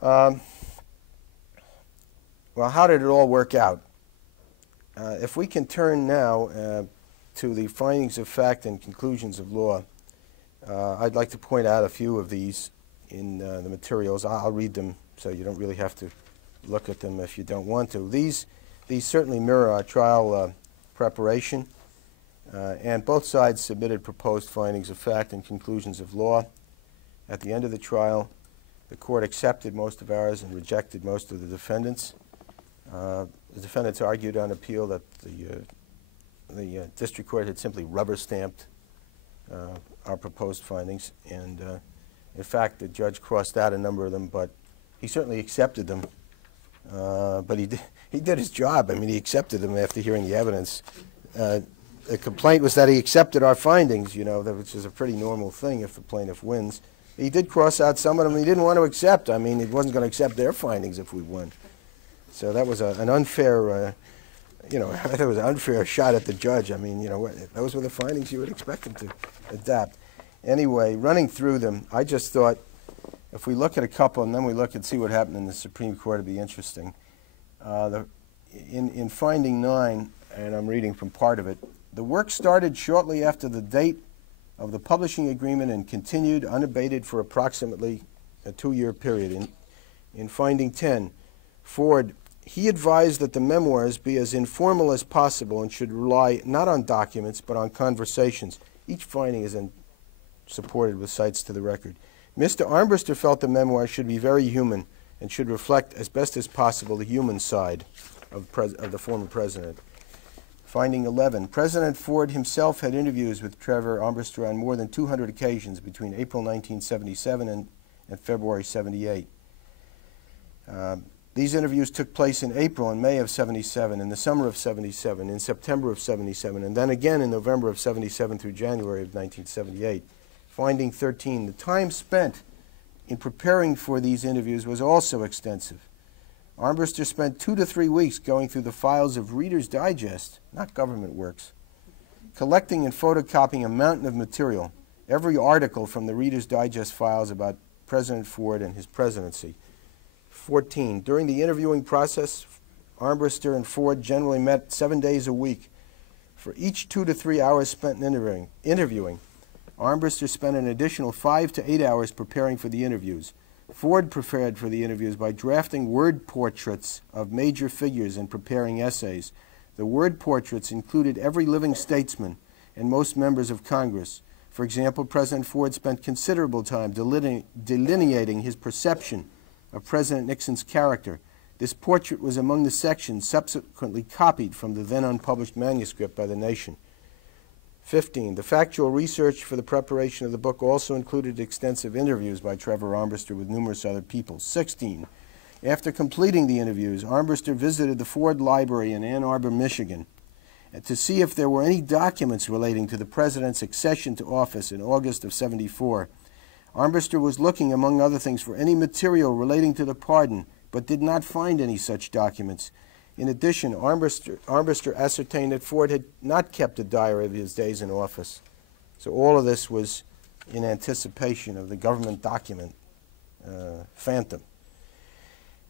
Well, how did it all work out? If we can turn now to the findings of fact and conclusions of law, I'd like to point out a few of these in the materials. I'll read them so you don't really have to look at them if you don't want to. These certainly mirror our trial preparation, and both sides submitted proposed findings of fact and conclusions of law. At the end of the trial, the court accepted most of ours and rejected most of the defendants'. The defendants argued on appeal that the district court had simply rubber-stamped our proposed findings, and in fact, the judge crossed out a number of them, but he certainly accepted them. But he did his job. I mean, he accepted them after hearing the evidence. The complaint was that he accepted our findings, which is a pretty normal thing if the plaintiff wins. He did cross out some of them he didn't want to accept. I mean, he wasn't going to accept their findings if we won. So that was an unfair, that was an unfair shot at the judge. I mean, those were the findings you would expect him to adapt. Anyway, running through them, I just thought if we look at a couple and then we look and see what happened in the Supreme Court, it'd be interesting. In finding 9, and I'm reading from part of it, the work started shortly after the date of the publishing agreement and continued unabated for approximately a 2-year period. In finding 10, Ford, he advised that the memoirs be as informal as possible and should rely not on documents but on conversations. Each finding is supported with cites to the record. Mr. Armbruster felt the memoirs should be very human and should reflect as best as possible the human side of the former president. Finding 11, President Ford himself had interviews with Trevor Armbruster on more than 200 occasions between April 1977 and February 78. These interviews took place in April and May of 77, in the summer of 77, in September of 77, and then again in November of 77 through January of 1978. Finding 13, the time spent in preparing for these interviews was also extensive. Armbruster spent 2 to 3 weeks going through the files of Reader's Digest, not government works, collecting and photocopying a mountain of material, every article from the Reader's Digest files about President Ford and his presidency. 14, during the interviewing process, Armbruster and Ford generally met 7 days a week. For each 2 to 3 hours spent in interviewing, Armbruster spent an additional 5 to 8 hours preparing for the interviews. Ford prepared for the interviews by drafting word portraits of major figures and preparing essays. The word portraits included every living statesman and most members of Congress. For example, President Ford spent considerable time delineating his perception of President Nixon's character. This portrait was among the sections subsequently copied from the then unpublished manuscript by the Nation. 15, the factual research for the preparation of the book also included extensive interviews by Trevor Armbruster with numerous other people. 16, after completing the interviews, Armbruster visited the Ford Library in Ann Arbor, Michigan, to see if there were any documents relating to the president's accession to office in August of 74. Armbruster was looking, among other things, for any material relating to the pardon, but did not find any such documents. In addition, Armbruster ascertained that Ford had not kept a diary of his days in office. So all of this was in anticipation of the government document, Phantom.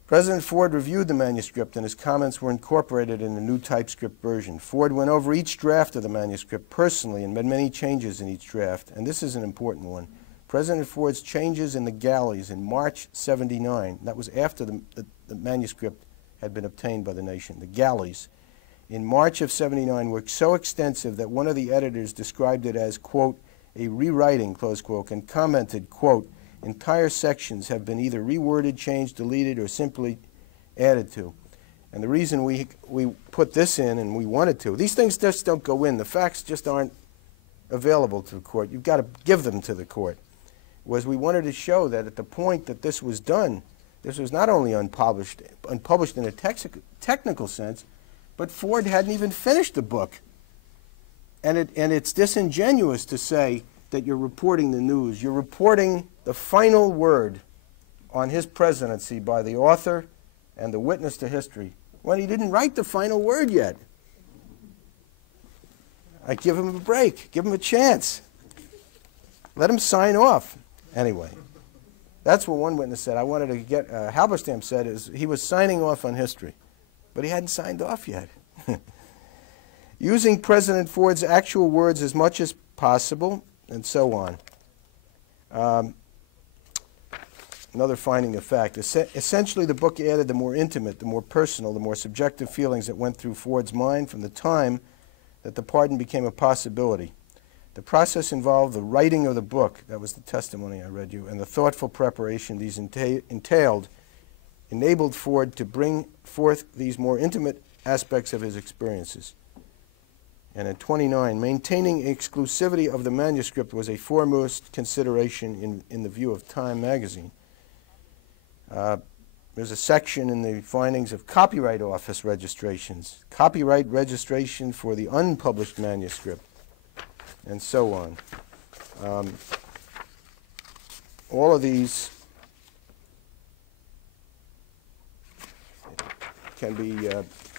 President Ford reviewed the manuscript and his comments were incorporated in the new typescript version. Ford went over each draft of the manuscript personally and made many changes in each draft, and this is an important one. President Ford's changes in the galleys in March 79, that was after the manuscript had been obtained by the Nation. The galleys in March of 79 were so extensive that one of the editors described it as, quote, a rewriting, close quote, and commented, quote, entire sections have been either reworded, changed, deleted, or simply added to. And the reason we put this in, and we wanted to, these things just don't go in. The facts just aren't available to the court. You've got to give them to the court. Was we wanted to show that at the point that this was done, this was not only unpublished in a technical sense, but Ford hadn't even finished the book. And it's disingenuous to say that you're reporting the news. You're reporting the final word on his presidency by the author and the witness to history when he didn't write the final word yet. I give him a break. Give him a chance. Let him sign off. Anyway, that's what one witness said. I wanted to get, Halberstam said, is he was signing off on history, but he hadn't signed off yet. Using President Ford's actual words as much as possible, and so on. Another finding of fact. Essentially, the book added the more intimate, the more personal, the more subjective feelings that went through Ford's mind from the time that the pardon became a possibility. The process involved the writing of the book, that was the testimony I read you, and the thoughtful preparation these entailed, enabled Ford to bring forth these more intimate aspects of his experiences. And at 29, maintaining exclusivity of the manuscript was a foremost consideration in the view of Time magazine. There's a section in the findings of Copyright Office registrations, copyright registration for the unpublished manuscript, and so on. All of these can be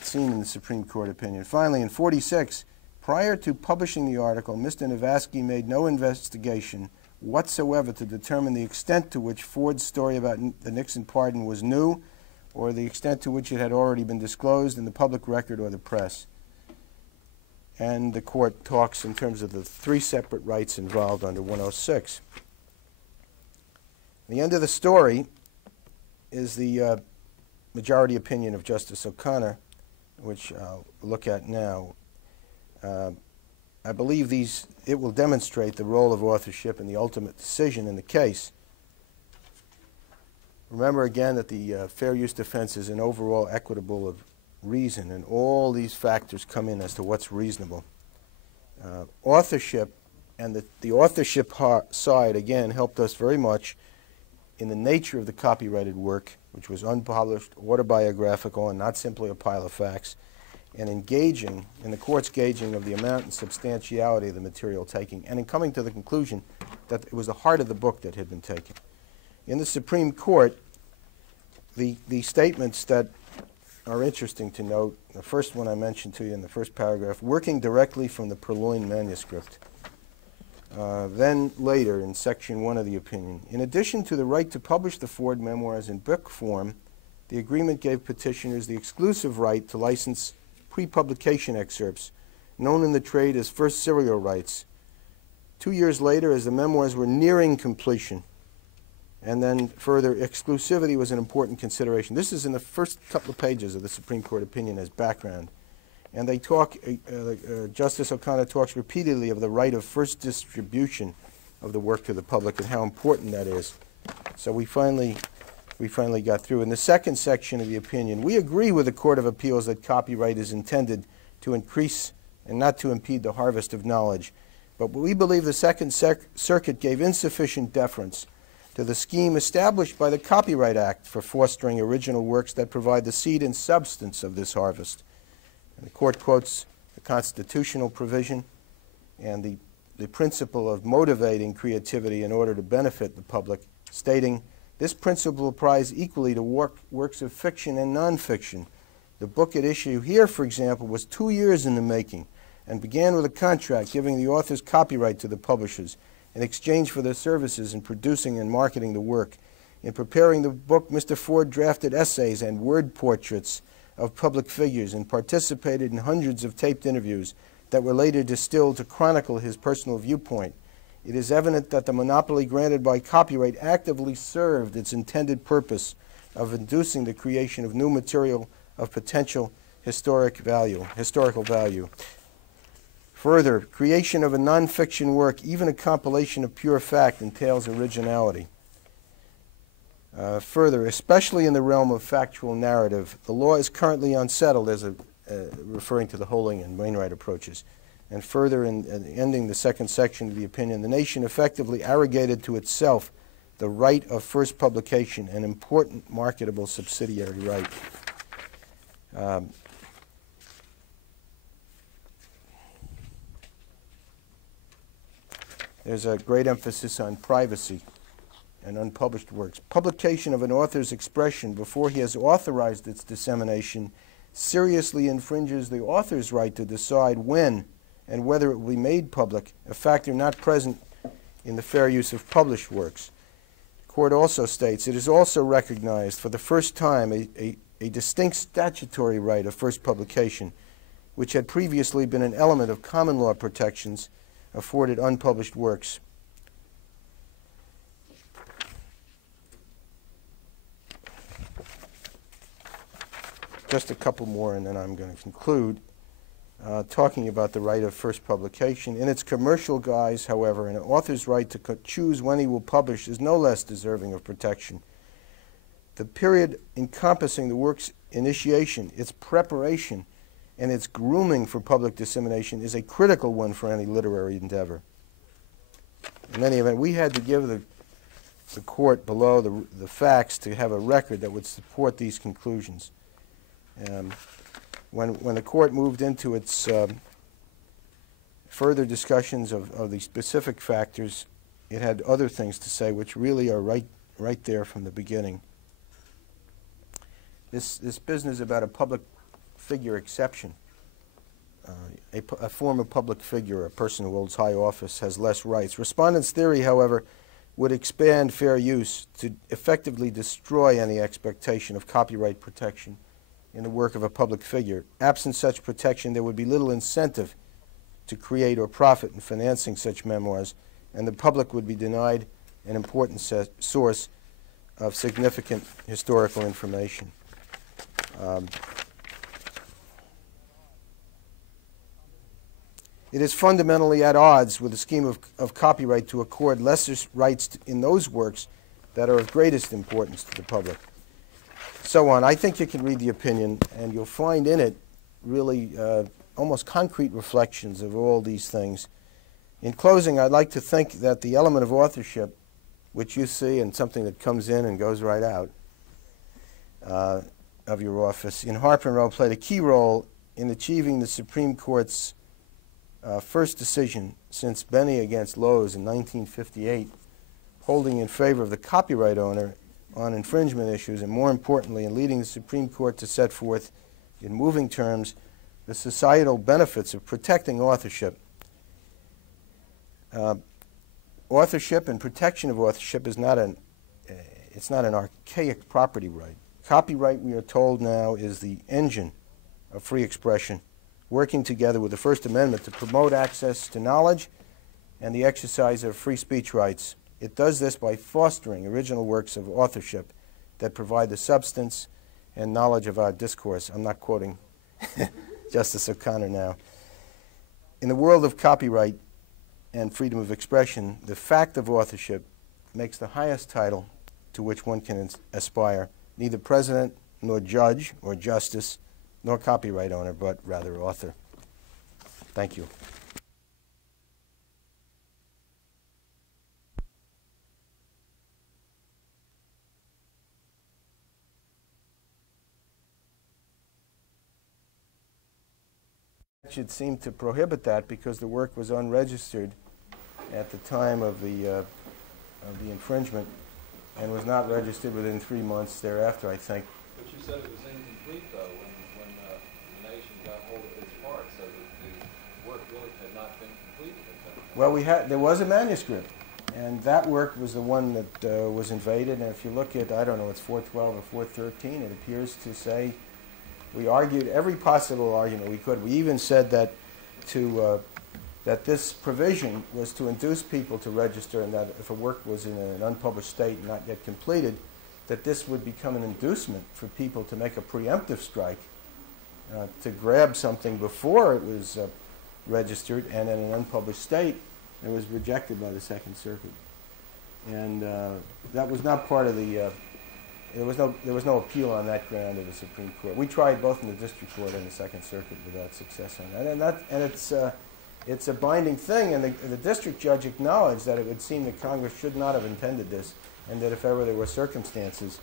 seen in the Supreme Court opinion. Finally, in 46, prior to publishing the article, Mr. Navasky made no investigation whatsoever to determine the extent to which Ford's story about the Nixon pardon was new or the extent to which it had already been disclosed in the public record or the press. And the court talks in terms of the three separate rights involved under 106. The end of the story is the majority opinion of Justice O'Connor, which I'll look at now. I believe it will demonstrate the role of authorship in the ultimate decision in the case. Remember again that the fair use defense is an overall equitable of reason, and all these factors come in as to what's reasonable. Authorship, and the authorship side, again, helped us very much in the nature of the copyrighted work, which was unpublished, autobiographical, and not simply a pile of facts, and engaging, in the court's gauging of the amount and substantiality of the material taken, and in coming to the conclusion that it was the heart of the book that had been taken. In the Supreme Court, the statements that are interesting to note, the first one I mentioned to you in the first paragraph, working directly from the purloined manuscript. Then later, in Section 1 of the opinion, in addition to the right to publish the Ford memoirs in book form, the agreement gave petitioners the exclusive right to license pre-publication excerpts, known in the trade as first serial rights. 2 years later, as the memoirs were nearing completion, and then further, exclusivity was an important consideration. This is in the first couple of pages of the Supreme Court opinion as background. And they talk, Justice O'Connor talks repeatedly of the right of first distribution of the work to the public and how important that is. So we finally got through. In the second section of the opinion, we agree with the Court of Appeals that copyright is intended to increase and not to impede the harvest of knowledge. But we believe the Second Circuit gave insufficient deference to the scheme established by the Copyright Act for fostering original works that provide the seed and substance of this harvest. And the court quotes the constitutional provision and the principle of motivating creativity in order to benefit the public, stating, this principle applies equally to works of fiction and nonfiction. The book at issue here, for example, was 2 years in the making and began with a contract giving the author's copyright to the publishers in exchange for their services in producing and marketing the work. In preparing the book, Mr. Ford drafted essays and word portraits of public figures and participated in hundreds of taped interviews that were later distilled to chronicle his personal viewpoint. It is evident that the monopoly granted by copyright actively served its intended purpose of inducing the creation of new material of potential historical value. Further, creation of a nonfiction work, even a compilation of pure fact, entails originality. Further, especially in the realm of factual narrative, the law is currently unsettled, as referring to the Holing and Wainwright approaches. And further, in ending the second section of the opinion, the nation effectively arrogated to itself the right of first publication, an important marketable subsidiary right. There's a great emphasis on privacy and unpublished works. Publication of an author's expression before he has authorized its dissemination seriously infringes the author's right to decide when and whether it will be made public, a factor not present in the fair use of published works. The court also states, it is also recognized for the first time a distinct statutory right of first publication, which had previously been an element of common law protections afforded unpublished works. Just a couple more and then I'm going to conclude. Talking about the right of first publication. In its commercial guise, however, an author's right to choose when he will publish is no less deserving of protection. The period encompassing the work's initiation, its preparation, and its grooming for public dissemination is a critical one for any literary endeavor. In any event, we had to give the court below the facts to have a record that would support these conclusions. When the court moved into its further discussions of the specific factors, it had other things to say which really are right there from the beginning. This business about a public figure exception. A former public figure, a person who holds high office, has less rights. Respondents' theory, however, would expand fair use to effectively destroy any expectation of copyright protection in the work of a public figure. Absent such protection, there would be little incentive to create or profit in financing such memoirs, and the public would be denied an important source of significant historical information. It is fundamentally at odds with the scheme of copyright to accord lesser rights in those works that are of greatest importance to the public. So on. I think you can read the opinion, and you'll find in it really almost concrete reflections of all these things. In closing, I'd like to think that the element of authorship, which you see and something that comes in and goes right out of your office, in Harper & Row played a key role in achieving the Supreme Court's first decision since Benny against Lowe's in 1958, holding in favor of the copyright owner on infringement issues, and more importantly, in leading the Supreme Court to set forth in moving terms the societal benefits of protecting authorship. Authorship and protection of authorship is not an archaic property right. Copyright, we are told now, is the engine of free expression, working together with the First Amendment to promote access to knowledge and the exercise of free speech rights. It does this by fostering original works of authorship that provide the substance and knowledge of our discourse. I'm not quoting Justice O'Connor now. In the world of copyright and freedom of expression, the fact of authorship makes the highest title to which one can aspire, neither president nor judge or justice nor copyright owner, but rather author. Thank you. Should seem to prohibit that because the work was unregistered at the time of the infringement and was not registered within 3 months thereafter, I think. But you said it was incomplete, though, when the nation got hold of its part, so that the work really had not been completed at that time. Well, there was a manuscript, and that work was the one that was invaded. And if you look at, I don't know, it's 412 or 413, it appears to say, we argued every possible argument we could. We even said that that this provision was to induce people to register, and that if a work was in an unpublished state and not yet completed, that this would become an inducement for people to make a preemptive strike, to grab something before it was registered and in an unpublished state. It was rejected by the Second Circuit. And that was not part of the, there was no appeal on that ground of the Supreme Court. We tried both in the District Court and the Second Circuit without success on that. And it's a binding thing, and the district judge acknowledged that it would seem that Congress should not have intended this, and that if ever there were circumstances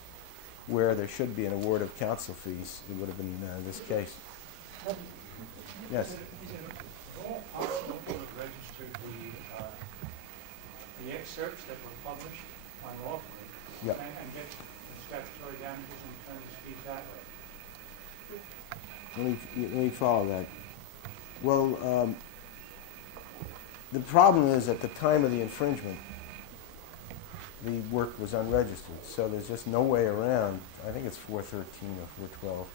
where there should be an award of counsel fees, it would have been this case. Yes? Is it at all possible to have registered the excerpts that were published unlawfully and get the statutory damages and attorney's fees that way? Let me follow that. Well, the problem is at the time of the infringement, the work was unregistered, so there's just no way around. I think it's 413 or 412.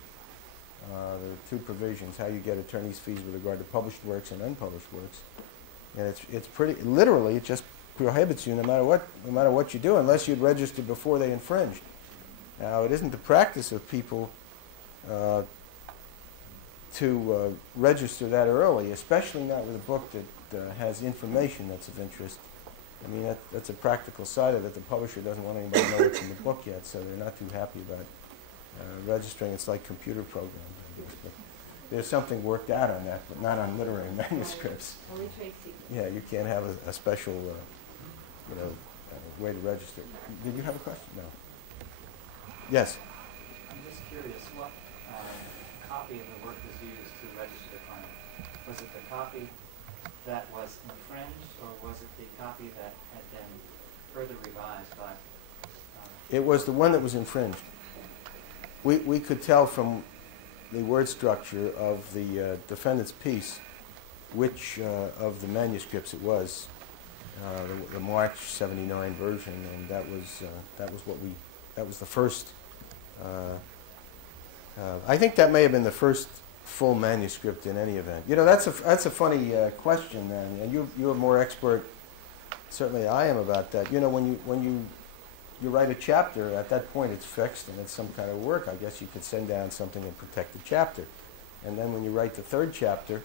There are two provisions, how you get attorney's fees with regard to published works and unpublished works. And it's pretty, literally, it just prohibits you no matter what you do, unless you'd registered before they infringed. Now, it isn't the practice of people to register that early, especially not with a book that has information that's of interest. I mean, that's a practical side of it. The publisher doesn't want anybody to know what's in the book yet, so they're not too happy about registering. It's like computer programs, I guess. But there's something worked out on that, but not on literary manuscripts. Only trade secrets. Yeah, you can't have a special, way to register. Did you have a question? No. Yes. I'm just curious, what copy of the work was used to register the claim? Was it the copy that was infringed, or was it the copy that had been further revised by... It was the one that was infringed. We could tell from the word structure of the defendant's piece which of the manuscripts it was, the March '79 version, and that was the first. I think that may have been the first full manuscript in any event. You know, that's a funny question, man, and you're more expert, certainly I am, about that. You know, when you write a chapter, at that point it's fixed and it's some kind of work. I guess you could send down something and protect the chapter. And then when you write the third chapter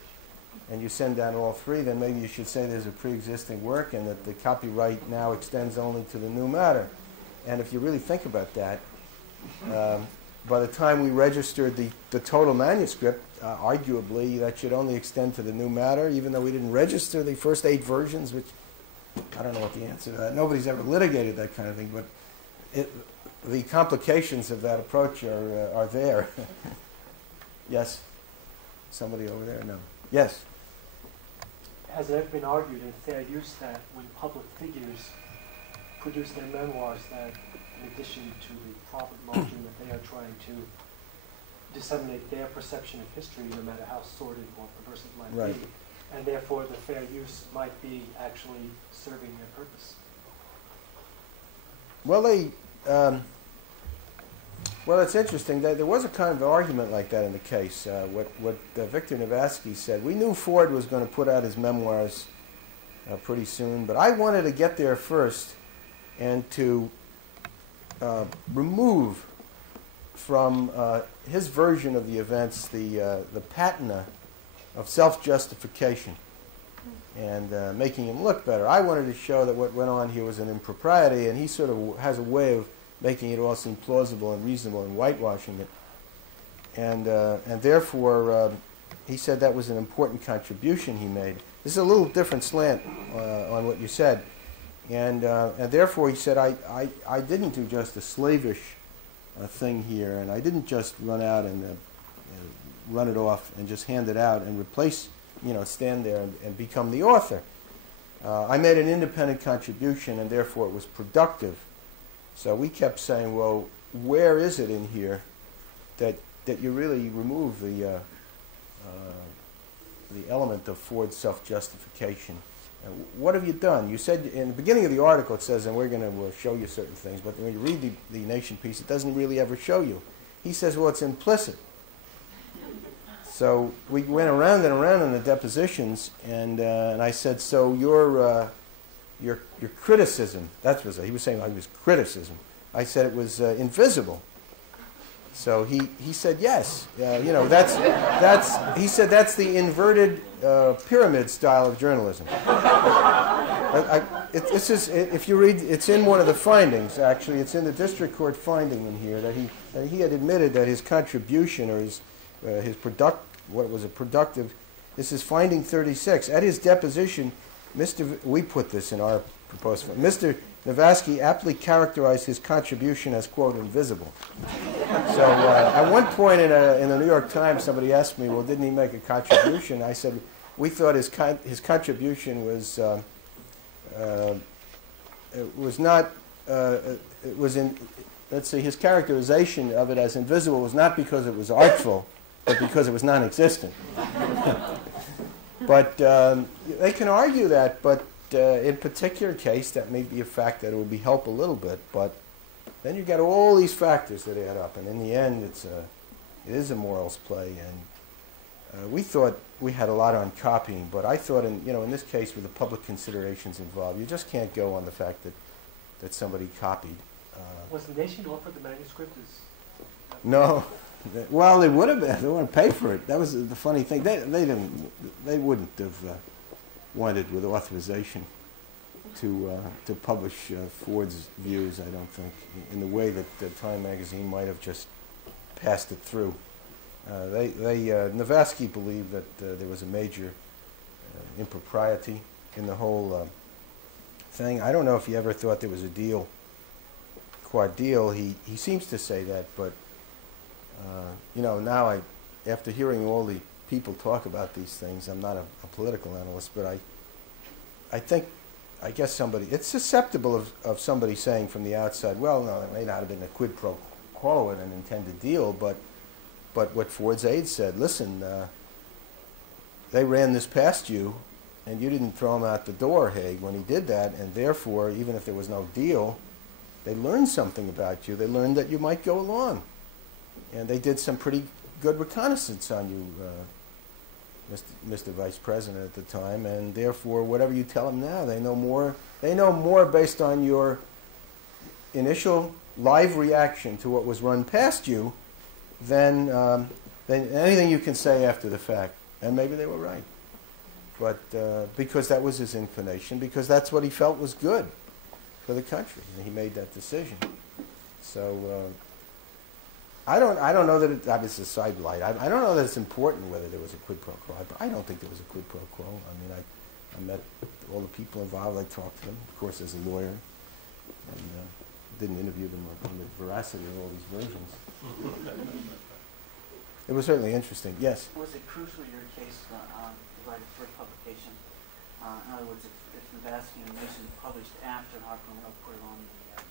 and you send down all three, then maybe you should say there's a pre-existing work and that the copyright now extends only to the new matter. And if you really think about that, by the time we registered the total manuscript, arguably that should only extend to the new matter, even though we didn't register the first 8 versions, which I don't know what the answer to that. Nobody's ever litigated that kind of thing, but the complications of that approach are there. Yes? Somebody over there? No. Yes? Has it ever been argued in fair use that when public figures produce their memoirs, that in addition to the profit margin that they are trying to disseminate their perception of history, no matter how sordid or perverse it might be, and therefore the fair use might be actually serving their purpose? Well, it's interesting. There was a kind of argument like that in the case. What Victor Navasky said, we knew Ford was going to put out his memoirs pretty soon, but I wanted to get there first and to remove from his version of the events the patina of self-justification and making him look better. I wanted to show that what went on here was an impropriety, and he sort of has a way of making it all seem plausible and reasonable and whitewashing it. And therefore, he said that was an important contribution he made. This is a little different slant on what you said. And therefore, he said, I didn't do just a slavish thing here, and I didn't just run out and run it off and just hand it out and replace, stand there and become the author. I made an independent contribution, and therefore it was productive. So we kept saying, well, where is it in here that you really remove the element of Ford's self-justification? What have you done? You said in the beginning of the article it says, and we're going to show you certain things, but when you read the Nation piece, it doesn't really ever show you. He says, well, it's implicit. So we went around and around in the depositions, and I said, so your criticism, he was saying it was criticism. I said it was invisible. So he said yes. He said that's the inverted pyramid style of journalism. If you read, it's in one of the findings. Actually, it's in the district court finding in here that he had admitted that his contribution or his productive. This is finding 36 at his deposition. We put this in our proposed. Mr. Navasky aptly characterized his contribution as, quote, invisible. So at one point in the New York Times, somebody asked me, well, didn't he make a contribution? I said, we thought his contribution was, let's see, his characterization of it as invisible was not because it was artful, but because it was non-existent. But they can argue that, but in particular case, that may be a fact that it would be help a little bit, but then you get all these factors that add up, and in the end, it is a morals play. And we thought we had a lot on copying, but I thought, in this case, with the public considerations involved, you just can't go on the fact that somebody copied. Was the nation offered the manuscript? No. Well, they would have been. They wouldn't pay for it. That was the funny thing. They wouldn't have wanted with authorization to publish Ford's views, I don't think, in the way that Time magazine might have just passed it through. Navasky believed that there was a major impropriety in the whole thing. I don't know if he ever thought there was a deal, quad deal. He seems to say that, but now after hearing all the people talk about these things, I'm not a political analyst, but I guess it's susceptible of somebody saying from the outside, well, no, it may not have been a quid pro quo and an intended deal, but what Ford's aide said, listen, they ran this past you, and you didn't throw him out the door, Haig, when he did that, and therefore, even if there was no deal, they learned something about you. They learned that you might go along. And they did some pretty good reconnaissance on you, Mr. Vice President at the time, and therefore, whatever you tell them now, they know more. They know more based on your initial live reaction to what was run past you than anything you can say after the fact. And maybe they were right, but because that was his inclination, because that's what he felt was good for the country, and he made that decision. So. I don't know that that is a sidelight. I don't know that it's important whether there was a quid pro quo. I don't think there was a quid pro quo. I mean, I met all the people involved. I talked to them, of course, as a lawyer, and didn't interview them on the veracity of all these versions. It was certainly interesting. Yes? Was it crucial in your case to write a first publication? In other words, if Navasky and Mason published after Harper and Row put it on the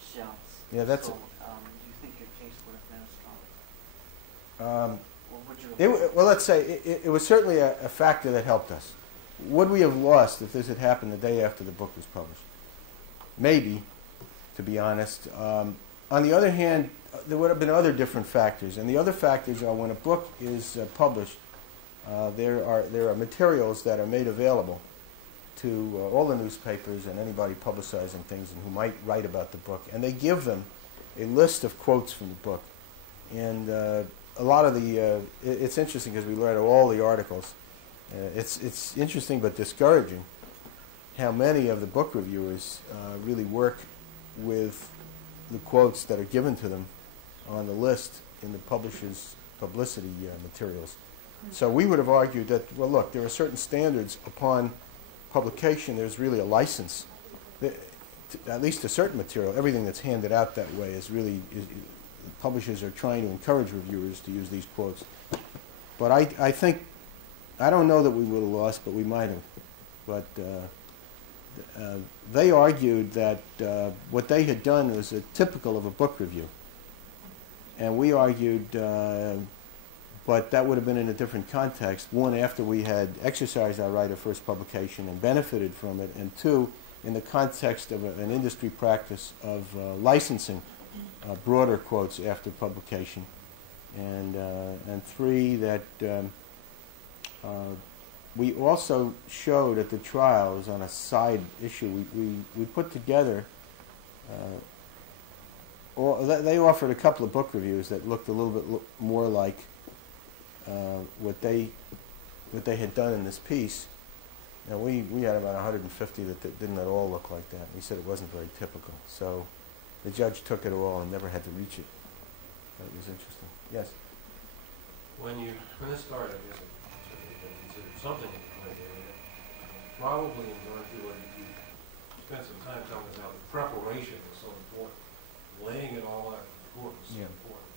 shelves. Yeah, that's. So, do you think your case would have been as strong? Well, let's say it was certainly a factor that helped us. Would we have lost if this had happened the day after the book was published? Maybe, to be honest. On the other hand, there would have been other different factors, and the other factors are when a book is published, there are materials that are made available to all the newspapers and anybody publicizing things and who might write about the book, and they give them a list of quotes from the book. And a lot of it's interesting because we read all the articles. It's interesting but discouraging how many of the book reviewers really work with the quotes that are given to them on the list in the publisher's publicity materials. So we would have argued that, well, look, there are certain standards upon publication. There's really a license. At least a certain material, everything that's handed out that way is really, publishers are trying to encourage reviewers to use these quotes. But I don't know that we would have lost, but we might have. But they argued that what they had done was typical of a book review. And we argued, but that would have been in a different context. One, after we had exercised our right of first publication and benefited from it, and two, in the context of an industry practice of licensing broader quotes after publication, and three, that we also showed at the trial, it was on a side issue, we put together, they offered a couple of book reviews that looked a little bit more like what they had done in this piece. And we had about 150 that didn't at all look like that. We said it wasn't very typical. So the judge took it all and never had to reach it. But it was interesting. Yes? When this started, I guess it considered something like that. Probably in going through what you spent some time telling us how the preparation was so important. Laying it all out in court was so Yeah. important.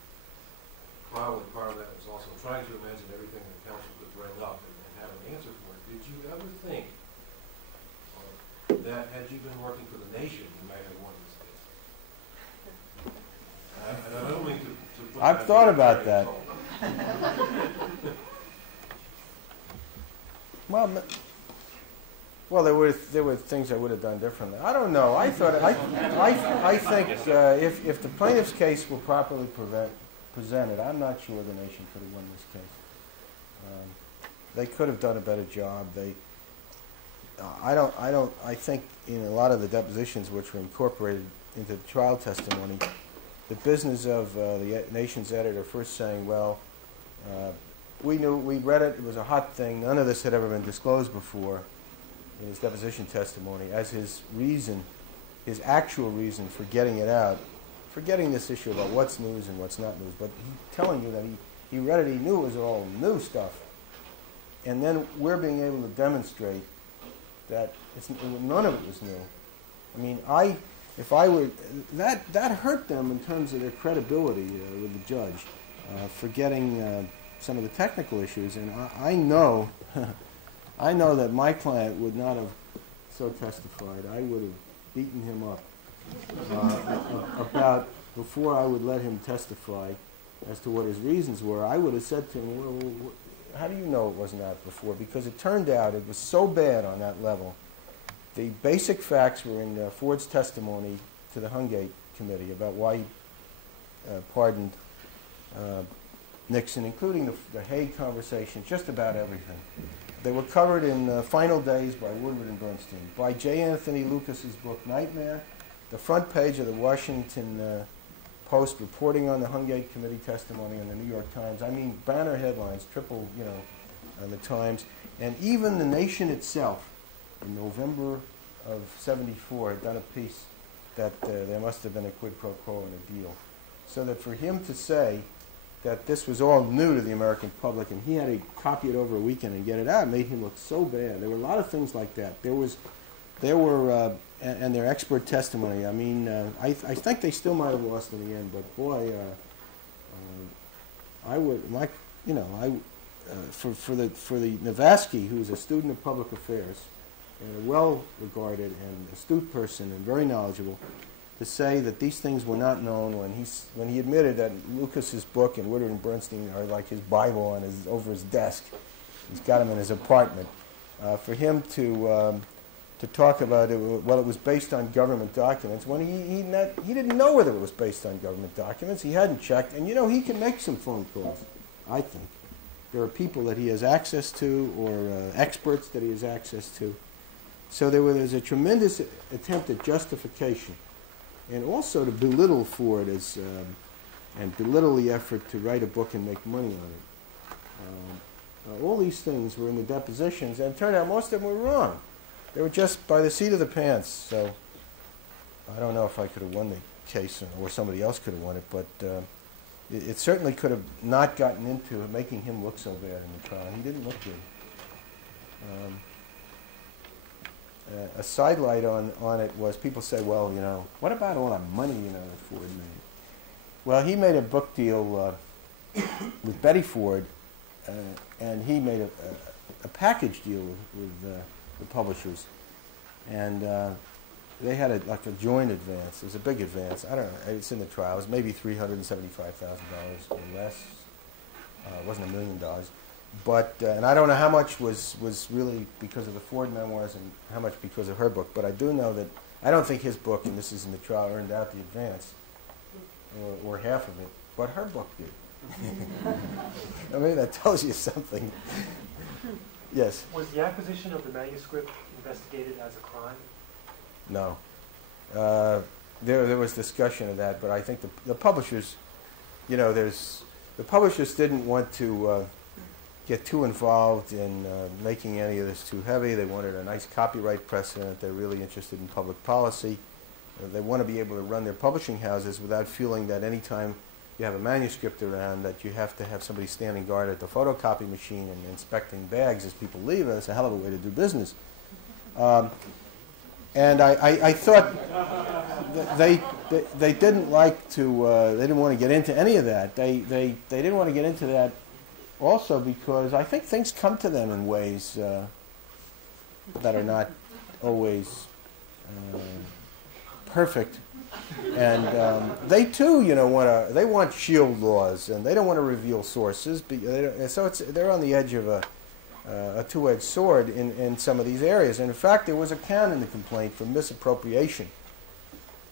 Probably part of that was also trying to imagine everything that counsel could bring up and have an answer for it. Did you ever think that had you been working for the nation, you might have won this case? And I don't mean to put I've that thought in about very that. trouble. Well, there were things I would have done differently. I don't know. I think if the plaintiff's case were properly presented, I'm not sure the nation could have won this case. They could have done a better job. I think in a lot of the depositions which were incorporated into the trial testimony, the business of the nation's editor first saying, well, we read it, it was a hot thing, none of this had ever been disclosed before, in his deposition testimony, as his reason, his actual reason for getting it out, forgetting this issue about what's news and what's not news, but telling you that he read it, he knew it was all new stuff. And then we're being able to demonstrate that none of it was new. I mean, that hurt them in terms of their credibility with the judge, forgetting some of the technical issues. And I know, I know that my client would not have so testified. I would have beaten him up about before I would let him testify as to what his reasons were. I would have said to him, well, how do you know it wasn't out before? Because it turned out it was so bad on that level. The basic facts were in Ford's testimony to the Hungate Committee about why he pardoned Nixon, including the Hague conversation, just about everything. They were covered in Final Days by Woodward and Bernstein, by J. Anthony Lucas's book Nightmare, the front page of the Washington Post reporting on the Hungate Committee testimony in the New York Times. I mean, banner headlines, triple, on the Times. And even the Nation itself, in November of '74, had done a piece that there must have been a quid pro quo in a deal. So that for him to say that this was all new to the American public and he had to copy it over a weekend and get it out made him look so bad. There were a lot of things like that. There were and their expert testimony. I mean, I think they still might have lost in the end, but boy, I would for the Navasky, who was a student of public affairs and a well-regarded and astute person and very knowledgeable, to say that these things were not known when he admitted that Lucas's book and Woodward and Bernstein are like his Bible over his desk. He's got them in his apartment. For him to talk about it, well, it was based on government documents, when he didn't know whether it was based on government documents. He hadn't checked. And, he can make some phone calls, I think. There are people that he has access to or experts that he has access to. So there's a tremendous attempt at justification and also to belittle Ford and belittle the effort to write a book and make money on it. All these things were in the depositions, and it turned out most of them were wrong. They were just by the seat of the pants. So I don't know if I could have won the case or somebody else could have won it, but it certainly could have not gotten into making him look so bad in the trial. He didn't look good. A sidelight on it was people say, well, what about all that money, that Ford made? Well, he made a book deal with Betty Ford, and he made a package deal with the publishers, and they had a joint advance. It was a big advance. I don't know. It's in the trial. It was maybe $375,000 or less. It wasn't $1 million. But and I don't know how much was really because of the Ford memoirs and how much because of her book. But I do know that I don't think his book, and this is in the trial, earned out the advance or half of it. But her book did. I mean, that tells you something. Yes. Was the acquisition of the manuscript investigated as a crime? No. There was discussion of that, but I think the publishers, the publishers didn't want to get too involved in making any of this too heavy. They wanted a nice copyright precedent. They're really interested in public policy. They want to be able to run their publishing houses without feeling that any time you have a manuscript around that you have to have somebody standing guard at the photocopy machine and inspecting bags as people leave. That's a hell of a way to do business. And I thought that they didn't like to, they didn't want to get into any of that. They didn't want to get into that also because I think things come to them in ways that are not always perfect. And they too, you know, they want shield laws, and they don't want to reveal sources. So they're on the edge of a two-edged sword in some of these areas. And in fact, there was a count in the complaint for misappropriation,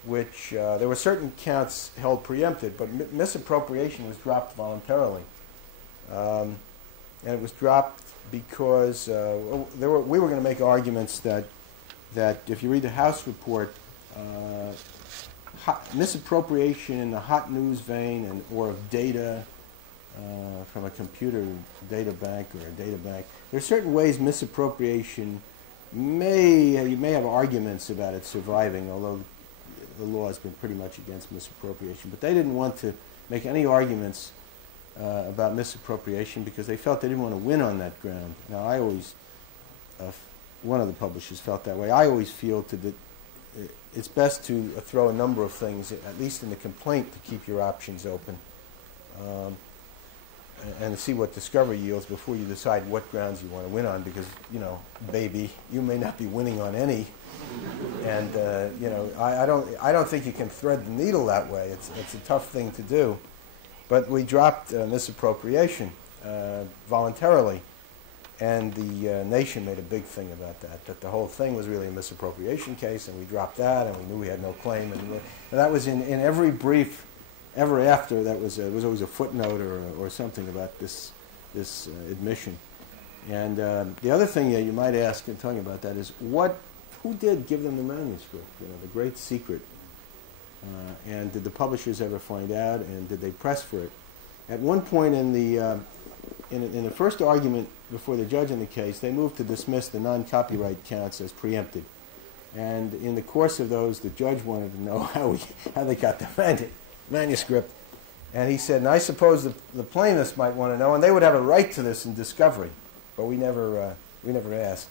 which there were certain counts held preempted, but misappropriation was dropped voluntarily. And it was dropped because we were going to make arguments that if you read the House report, misappropriation in the hot news vein or of data from a computer data bank or a data bank, there are certain ways misappropriation you may have arguments about it surviving, although the law has been pretty much against misappropriation. But they didn't want to make any arguments about misappropriation because they felt they didn't want to win on that ground. Now, I always, one of the publishers felt that way. I always feel that it's best to throw a number of things, at least in the complaint, to keep your options open and to see what discovery yields before you decide what grounds you want to win on, because, you know, baby, you may not be winning on any. And, you know, I don't think you can thread the needle that way. It's a tough thing to do. But we dropped misappropriation voluntarily. And the Nation made a big thing about that the whole thing was really a misappropriation case, and we dropped that, and we knew we had no claim. And that was in every brief ever after. That was always a footnote or something about this admission. And the other thing that you might ask in talking about that is who did give them the manuscript? You know, the great secret. And did the publishers ever find out? And did they press for it? At one point in the first argument before the judge in the case, they moved to dismiss the non-copyright counts as preempted. And in the course of those, the judge wanted to know how they got the manuscript. And he said, and I suppose the plaintiffs might want to know, and they would have a right to this in discovery. But we never asked.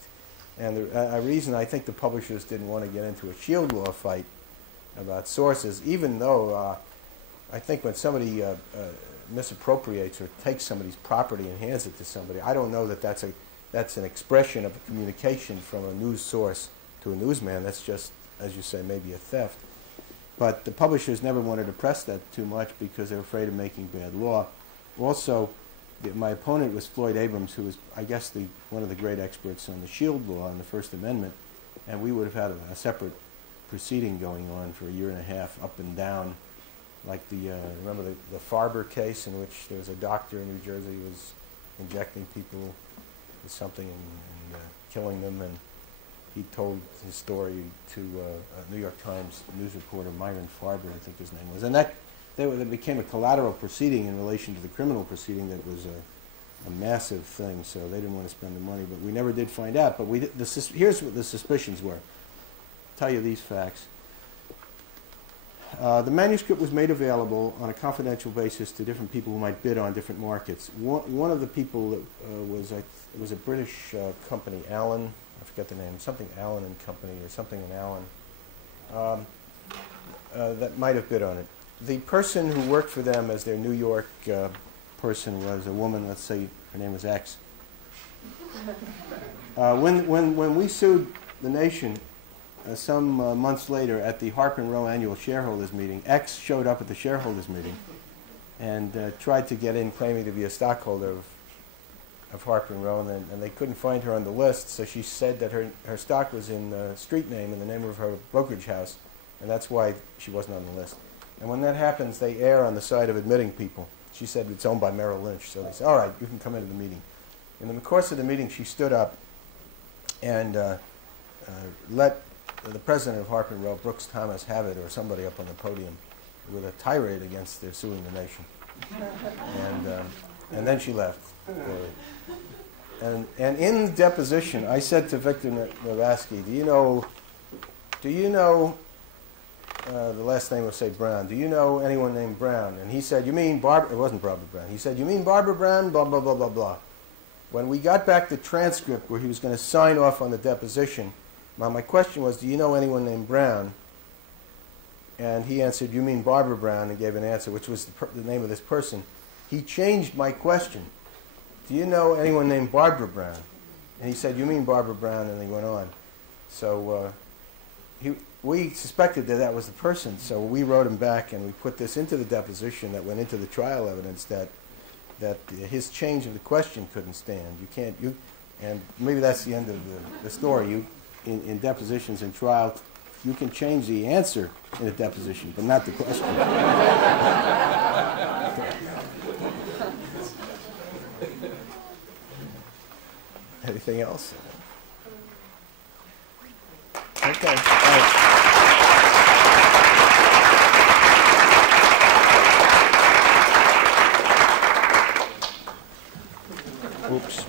And a reason I think the publishers didn't want to get into a shield law fight about sources, even though I think when somebody misappropriates or takes somebody's property and hands it to somebody, I don't know that that's an expression of a communication from a news source to a newsman. That's just, as you say, maybe a theft. But the publishers never wanted to press that too much because they were afraid of making bad law. Also, my opponent was Floyd Abrams, who was, I guess, one of the great experts on the shield law and the First Amendment, and we would have had a separate proceeding going on for a year and a half, up and down, like remember the Farber case in which there was a doctor in New Jersey who was injecting people with something and killing them, and he told his story to a New York Times news reporter, Myron Farber, I think his name was, and that became a collateral proceeding in relation to the criminal proceeding that was a massive thing, so they didn't want to spend the money, but we never did find out. But here's what the suspicions were. I'll tell you these facts. The manuscript was made available on a confidential basis to different people who might bid on different markets. One of the people was a British company, Allen, I forget the name, something Allen and Company or something in Allen, that might have bid on it. The person who worked for them as their New York person was a woman, let's say her name was X. When we sued the Nation some months later at the Harper & Row annual shareholders meeting, X showed up at the shareholders meeting and tried to get in claiming to be a stockholder of Harper & Row, and they couldn't find her on the list, so she said that her stock was in the street name and the name of her brokerage house, and that's why she wasn't on the list. And when that happens, they err on the side of admitting people. She said it's owned by Merrill Lynch, so they said, all right, you can come into the meeting. And in the course of the meeting, she stood up and let the president of Harper & Row, Brooks Thomas, have it, or somebody up on the podium, with a tirade against their suing the Nation. And then she left. And in the deposition, I said to Victor Novaski, do you know the last name was, say, Brown. Do you know anyone named Brown? And he said, you mean Barbara? It wasn't Barbara Brown. He said, you mean Barbara Brown? Blah, blah, blah, blah, blah. When we got back the transcript where he was going to sign off on the deposition, My question was, do you know anyone named Brown? And he answered, you mean Barbara Brown, and gave an answer, which was the name of this person. He changed my question. Do you know anyone named Barbara Brown? And he said, you mean Barbara Brown, and he went on. So we suspected that that was the person, so we wrote him back, and we put this into the deposition that went into the trial evidence that his change of the question couldn't stand. You can't, and maybe that's the end of the story. In depositions in trial, you can change the answer in a deposition, but not the question. Anything else? Okay. All right. Oops.